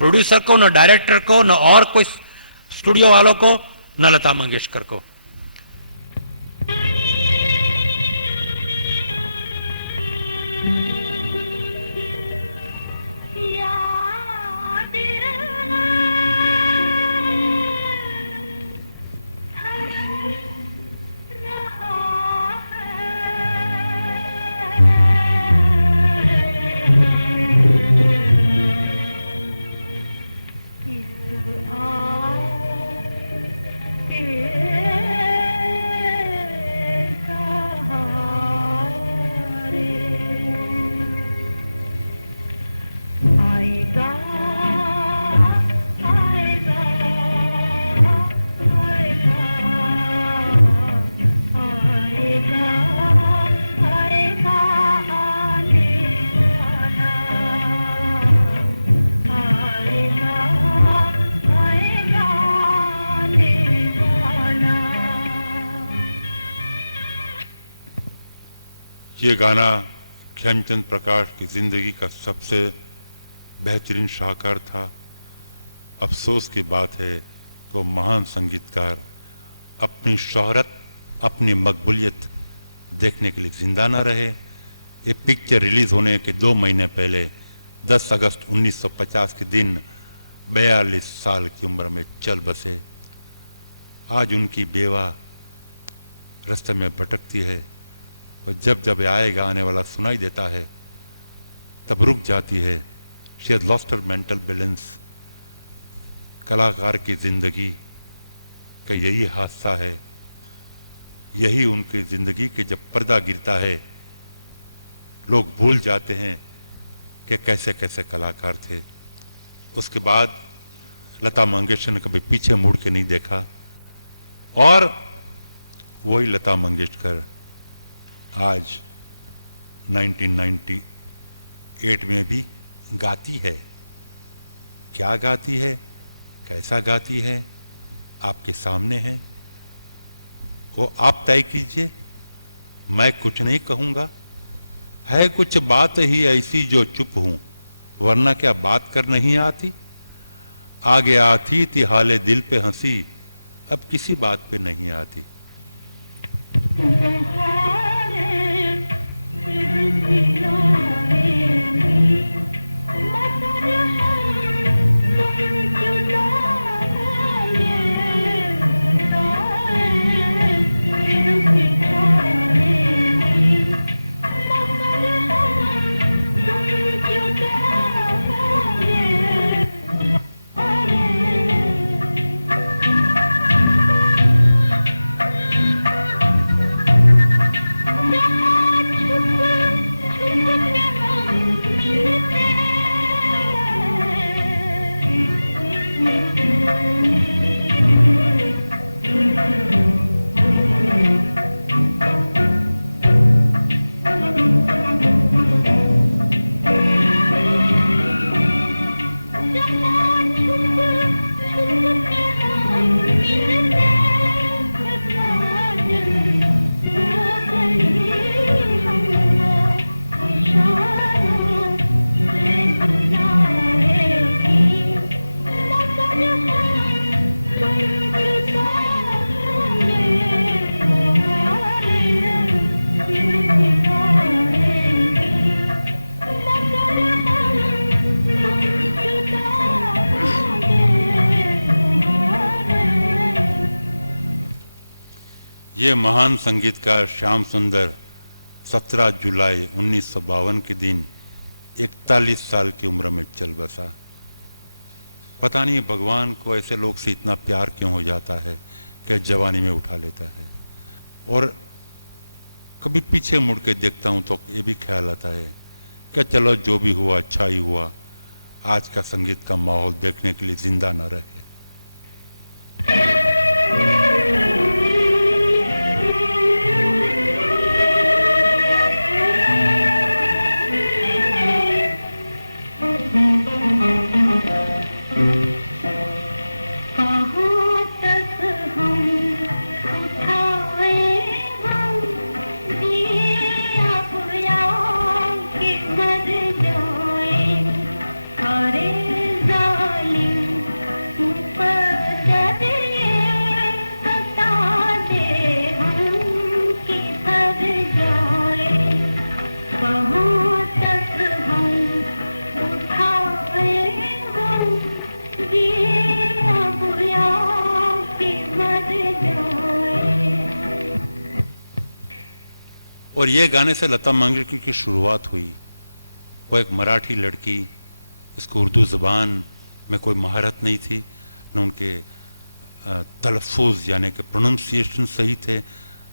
प्रोड्यूसर को, न डायरेक्टर को, न और कोई स्टूडियो वालों को, न लता मंगेशकर को। ये गाना खेमचंद प्रकाश की जिंदगी का सबसे बेहतरीन शाहकार था। अफसोस की बात है कि वो महान संगीतकार अपनी शोहरत, अपनी मकबूलियत देखने के लिए जिंदा ना रहे। ये पिक्चर रिलीज होने के 2 महीने पहले 10 अगस्त 1950 के दिन 42 साल की उम्र में चल बसे। आज उनकी बेवा रास्ते में भटकती है और जब जब आएगा आने वाला सुनाई देता है तब रुक जाती है। She has lost her mental balance. कलाकार की जिंदगी का यही हादसा है, यही उनकी जिंदगी के जब पर्दा गिरता है लोग भूल जाते हैं कि कैसे कैसे कलाकार थे। उसके बाद लता मंगेशकर ने कभी पीछे मुड़ के नहीं देखा और वही लता मंगेशकर आज 1998 में भी गाती है। क्या गाती है, कैसा गाती है, आपके सामने है, वो आप तय कीजिए। मैं कुछ नहीं कहूँगा। है कुछ बात ही ऐसी जो चुप हूँ, वरना क्या बात कर नहीं आती। आगे आती थी हाले दिल पे हंसी, अब किसी बात पे नहीं आती। ये महान संगीतकार श्याम सुंदर 17 जुलाई 1952 के दिन 41 साल की उम्र में चल बसा। पता नहीं भगवान को ऐसे लोग से इतना प्यार क्यों हो जाता है कि जवानी में उठा लेता है। और कभी पीछे मुड़ के देखता हूँ तो ये भी ख्याल आता है कि चलो जो भी हुआ अच्छा ही हुआ, आज का संगीत का माहौल देखने के लिए जिंदा न रहे। और ये गाने से लता मंगेशकर की शुरुआत हुई। वो एक मराठी लड़की, इसको उर्दू ज़बान में कोई महारत नहीं थी, न उनके तलफ़ुज़ यानी कि प्रोनंसिएशन सही थे।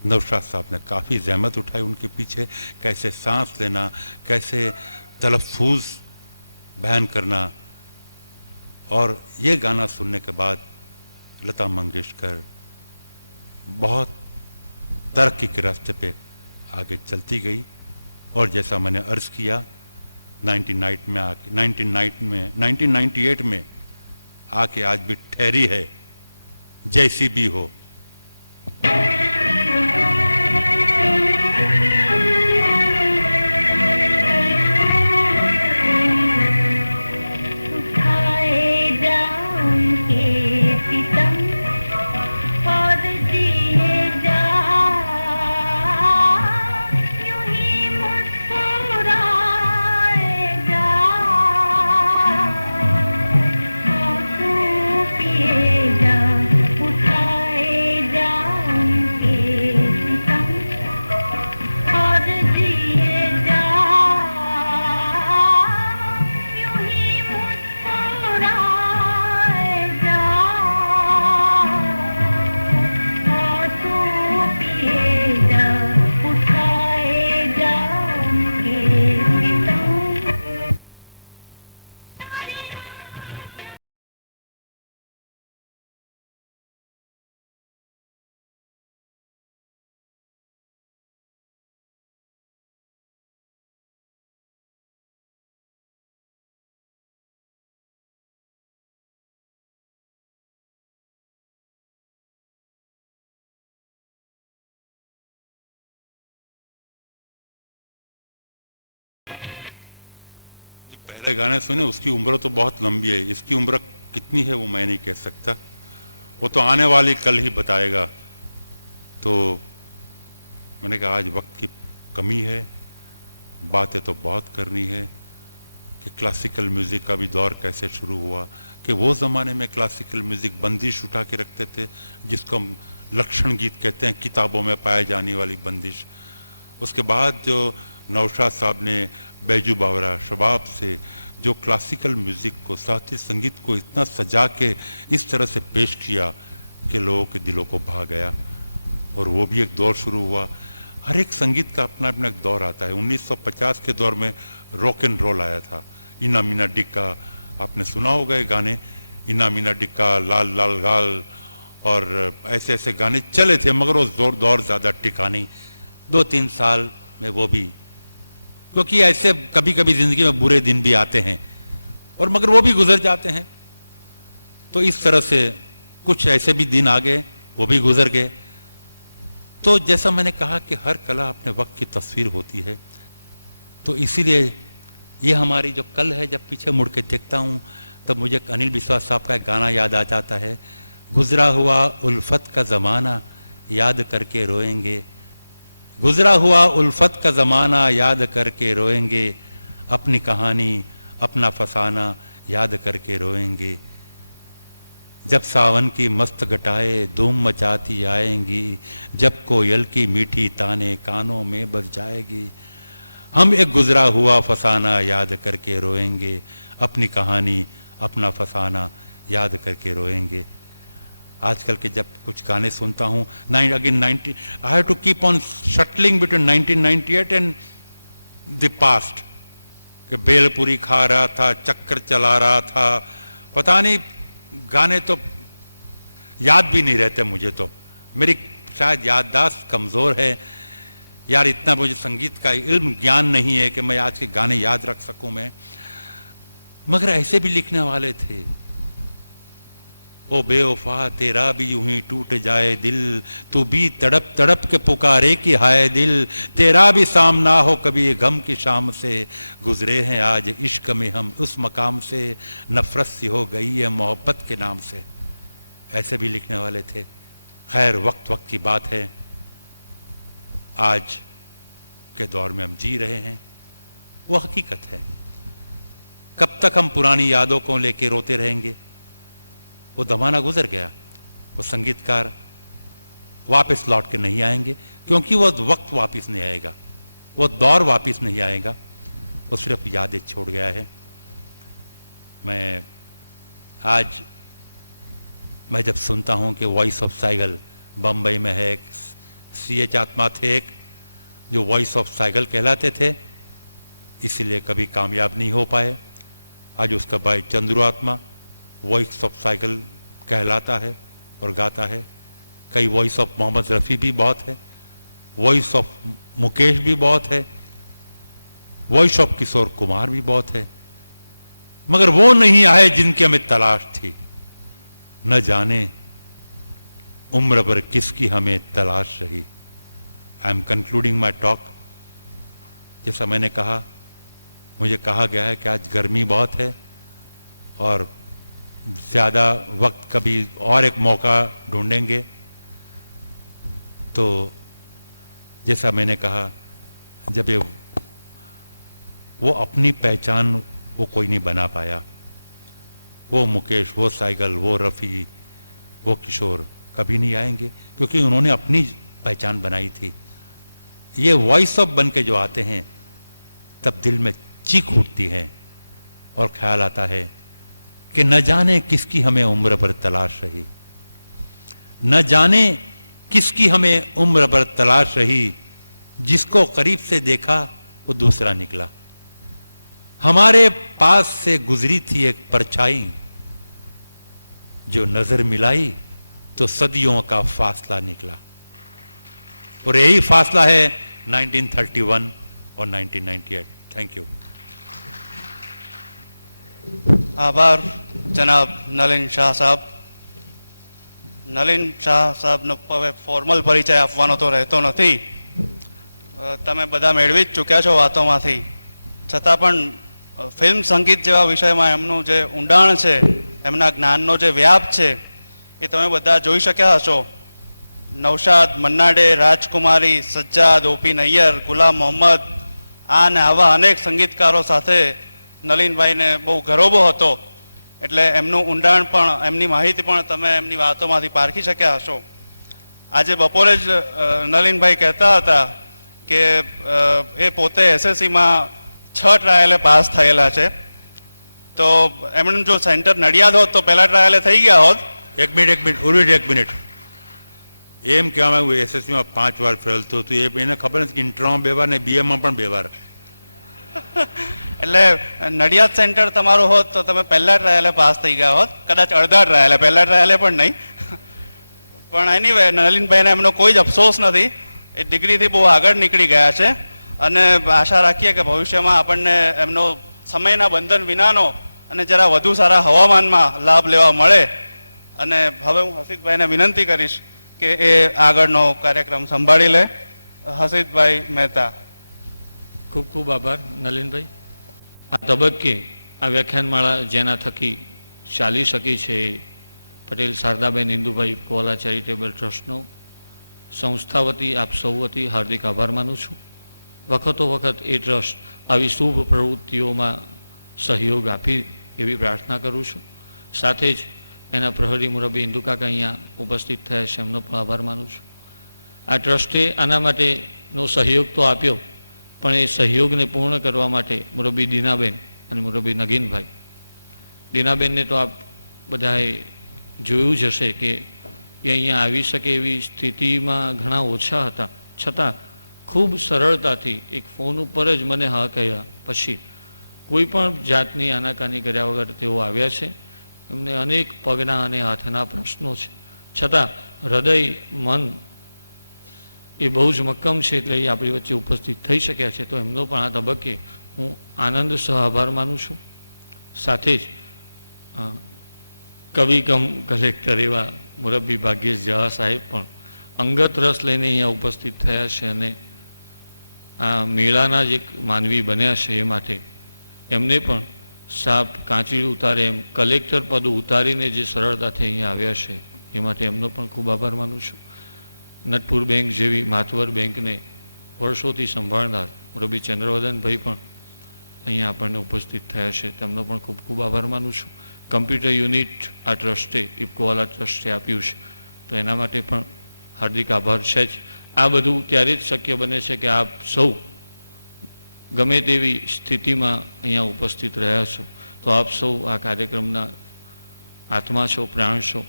नौशाद साहब ने काफ़ी ज़हमत उठाई उनके पीछे, कैसे सांस लेना, कैसे तलफ़ुज़ बयान करना। और ये गाना सुनने के बाद लता मंगेशकर बहुत तरक्की के रास्ते पे आगे चलती गई। और जैसा मैंने अर्ज़ किया 1998 में आके आज भी ठहरी है जैसी भी हो। मुस्कुरा पहले गाने सुने, उसकी उम्र तो बहुत लंबी है, इसकी उम्र कितनी है वो मैं नहीं कह सकता, वो तो आने वाली कल ही बताएगा। तो मैंने कहा आज वक्त की कमी है, बातें तो बहुत करनी है कि क्लासिकल म्यूज़िक का भी दौर कैसे शुरू हुआ, कि वो ज़माने में क्लासिकल म्यूज़िक बंदिश उठा के रखते थे, जिसको हम लक्षण गीत कहते हैं, किताबों में पाए जाने वाली बंदिश। उसके बाद जो नौशाद साहब ने बैजू बावरा शबाब से जो क्लासिकल म्यूज़िक को, शास्त्रीय संगीत को इतना सजा के इस तरह से पेश किया कि लोगों के दिलों को भा गया, और वो भी एक दौर शुरू हुआ। हर एक संगीत का अपना अपना एक दौर आता है। 1950 के दौर में रॉक एंड रोल आया था, इना मीना डिक्का, आपने सुना होगा ये गाने, इना मीना डिक्का, लाल लाल गाल, और ऐसे ऐसे गाने चले थे, मगर वो दौर ज़्यादा टिका नहीं। 2-3 साल में वो भी, क्योंकि ऐसे कभी कभी ज़िंदगी में बुरे दिन भी आते हैं और मगर वो भी गुजर जाते हैं। तो इस तरह से कुछ ऐसे भी दिन आ गए, वो भी गुजर गए। तो जैसा मैंने कहा कि हर कला अपने वक्त की तस्वीर होती है, तो इसीलिए ये हमारी जो कल है, जब पीछे मुड़ के देखता हूँ तब मुझे अनिल बिस्वा साहब का एक गाना याद आ जाता है, गुजरा हुआ उल्फत का ज़माना याद करके रोएंगे, गुजरा हुआ उल्फत का ज़माना याद करके रोएंगे, अपनी कहानी अपना फसाना याद करके रोएंगे, जब सावन की मस्त घटाए धूम मचाती आएंगी, जब कोयल की मीठी ताने कानों में बज जाएगी, हम एक गुजरा हुआ फसाना याद करके रोएंगे, अपनी कहानी अपना फसाना याद करके रोएंगे। आजकल के जब कुछ गाने सुनता हूँ, again 90, I have to keep on shuttling between 1998 and the past, कि बेलपूरी खा रहा था, चक्कर चला रहा था, पता नहीं गाने तो याद भी नहीं रहते मुझे, तो मेरी शायद याददाश्त कमज़ोर है यार, इतना मुझे संगीत का इल्म ज्ञान नहीं है कि मैं आज के गाने याद रख सकूं मैं। मगर ऐसे भी लिखने वाले थे, ओ बेवफा तेरा भी यूं ही टूट जाए दिल, तू भी तड़प तड़प के पुकारे कि हाय दिल, तेरा भी सामना हो कभी ये गम की शाम से, गुजरे हैं आज इश्क में हम उस मकाम से, नफरत सी हो गई है मोहब्बत के नाम से। ऐसे भी लिखने वाले थे। खैर वक्त वक्त की बात है, आज के दौर में हम जी रहे हैं, वो हकीकत है। कब तक हम पुरानी यादों को लेके रोते रहेंगे? वो ज़माना गुजर गया, वो संगीतकार वापस लौट के नहीं आएंगे, क्योंकि वो वक्त वापस नहीं आएगा, वो दौर वापस नहीं आएगा, वो सिर्फ यादें छोड़ गया है। मैं जब सुनता हूँ कि वॉइस ऑफ साइगल बम्बई में है, C.H. आत्मा थे एक जो वॉइस ऑफ साइगल कहलाते थे, इसीलिए कभी कामयाब नहीं हो पाए। आज उसका भाई चंद्रू आत्मा वॉइस ऑफ साइकिल कहलाता है और गाता है। कई वॉइस ऑफ मोहम्मद रफ़ी भी बहुत है, वॉइस ऑफ मुकेश भी बहुत है, वॉइस ऑफ किशोर कुमार भी बहुत है, मगर वो नहीं आए जिनकी हमें तलाश थी। न जाने उम्र भर किसकी हमें तलाश रही। आई एम कंक्लूडिंग माई टॉक। जैसा मैंने कहा, मुझे कहा गया है कि आज गर्मी बहुत है और ज़्यादा वक्त कभी और एक मौका ढूंढेंगे। तो जैसा मैंने कहा, जब ये वो अपनी पहचान वो कोई नहीं बना पाया, वो मुकेश, वो साइगल, वो रफ़ी, वो किशोर कभी नहीं आएंगे, क्योंकि उन्होंने अपनी पहचान बनाई थी। ये वॉइस ऑफ बन के जो आते हैं, तब दिल में चीख उठती है और ख्याल आता है कि न जाने किसकी हमें उम्र भर तलाश रही, न जाने किसकी हमें उम्र भर तलाश रही, जिसको करीब से देखा वो दूसरा निकला। हमारे पास से गुजरी थी एक परछाई, जो नजर मिलाई तो सदियों का फासला निकला। और यही फासला है 1931 और 1998। Thank you. આભાર જનાબ નલિન શાહ સાહેબ. નલિન શાહ સાહેબનો હવે ફોર્મલ પરિચય આપવાનો તો રહેતો નથી, તમે બધા મેળવી જ ચૂક્યા છો વાતોમાંથી. છતાં પણ ફિલ્મ સંગીત જેવા વિષયમાં એમનું જે ઊંડાણ છે, એમના જ્ઞાનનો જે વ્યાપ છે, એ તમે બધા જોઈ શક્યા હશો. નૌશાદ, મન્ના ડે, રાજકુમારી, સજ્જાદ, ઓપી નૈયર, ગુલામ મોહમ્મદ, આ ને આવા અનેક સંગીતકારો સાથે નલિનભાઈને બહુ ગરોબો હતો. એટલે એમનું ઊંડાણ પણ, એમની માહિતી પણ તમે એમની વાતોમાંથી પારખી શક્યા હશો. આજે બપોરે જ નલિનભાઈ કહેતા હતા કે એ પોતે એસએસસીમાં 6 ટ્રાયલે પાસ થયેલા છે. તો એમણે જો સેન્ટર નડિયાદ હોત તો પહેલા ટ્રાયલે થઈ ગયા હોત. એક મિનિટ ઉર્વિટ, એક મિનિટ. એમ કહેવામાં આવ્યું એસએસસીમાં 5 વાર ફેલ થયું હતું. એને ખબર નથી કે ઇન્ટરમાં 2 વાર ને બીએમાં પણ 2 વાર. એટલે નડિયાદ સેન્ટર તમારું હોત તો તમે પહેલા ટ્રાયલે પાસ થઈ ગયા હોત, કદાચ અડધા ટ્રાયલે, પહેલા ટ્રાયલે પણ નહીં. પણ એનીવે નલિનભાઈને એમનો કોઈ જ અફસોસ નથી. એ ડિગ્રીથી બહુ આગળ નીકળી ગયા છે અને આશા રાખીએ કે ભવિષ્યમાં આપણને એમનો સમયના બંધન વિનાનો અને જરા વધુ સારા હવામાનમાં લાભ લેવા મળે. અને હવે હું હસીદભાઈને વિનંતી કરીશ કે એ આગળનો કાર્યક્રમ સંભાળી લે. હસીદભાઈ મહેતા. ખૂબ ખૂબ આભાર નલિનભાઈ. આ તબક્કે આ વ્યાખ્યાનમાળા જેના થકી ચાલી શકી છે એ પટેલ શારદાબેન ઇન્દુભાઈ કોલા ચેરિટેબલ ટ્રસ્ટનો સંસ્થા વતી આપ સૌ વતી હાર્દિક આભાર માનું છું. વખતો વખત એ ટ્રસ્ટ આવી શુભ પ્રવૃત્તિઓમાં સહયોગ આપી એવી પ્રાર્થના કરું છું. સાથે જ એના પ્રહરી મુરબ્બી ઇન્દુકાકા અહીંયા ઉપસ્થિત થયા છે, એમનો પણ આભાર માનું છું. આ ટ્રસ્ટે આના માટેનો સહયોગ તો આપ્યો, પણ એ સહયોગને પૂર્ણ કરવા માટે મુરબ્બી દીનાબેન અને મુરબ્બી નગીનભાઈ, દીનાબેનને તો આપ બધાએ જોયું જ હશે કે એ અહીંયા આવી શકે એવી સ્થિતિમાં ઘણા ઓછા હતા, છતાં ખૂબ સરળતાથી એક ફોન ઉપર જ મને હા કહ્યા પછી કોઈ પણ જાતની આનાકાની કર્યા વગર તેઓ આવ્યા છે. એમને અનેક પગના અને હાથના પ્રશ્નો છે, છતાં હૃદય મન એ બહુ જ મક્કમ છે, એટલે એ આપણી વચ્ચે ઉપસ્થિત થઈ શક્યા છે. તો એમનો પણ આ તબક્કે હું આનંદ સહ આભાર માનું છું. સાથે જ કવિ કમ કલેક્ટર એવા મુરબ્બી ભાગ્યેશ ઝા સાહેબ પણ અંગત રસ લઈને અહીંયા ઉપસ્થિત થયા છે અને આ મેળાના જ એક માનવી બન્યા છે. એ માટે એમને પણ સાપ કાંચી ઉતારે એમ કલેક્ટર પદ ઉતારીને જે સરળતાથી અહીંયા આવ્યા છે એ માટે એમનો પણ ખૂબ આભાર માનું છું. નટપુર બેંક જેવી માતવર બેંકને વર્ષોથી સંભાળનાર મુરબ્બી ચંદ્રવદનભાઈ પણ અહીંયા આપણને ઉપસ્થિત થયા છે, તેમનો પણ ખૂબ ખૂબ આભાર માનું છું. કમ્પ્યુટર યુનિટ આ ટ્રસ્ટે, ઇફકોવાલા ટ્રસ્ટે આપ્યું છે, તો એના માટે પણ હાર્દિક આભાર છે જ. આ બધું ત્યારે જ શક્ય બને છે કે આપ સૌ ગમે તેવી સ્થિતિમાં અહીંયા ઉપસ્થિત રહ્યા છો, તો આપ સૌ આ કાર્યક્રમના આત્મા છો, પ્રાણ છો,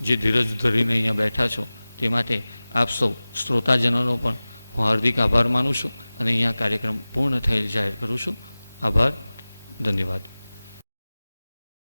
જે ધીરજ ધરીને અહીંયા બેઠા છો, તે માટે આપ સૌ શ્રોતાજનોનો પણ હું હાર્દિક આભાર માનું છું અને અહીંયા કાર્યક્રમ પૂર્ણ થયેલ જાહેર કરું છું. આભાર, ધન્યવાદ.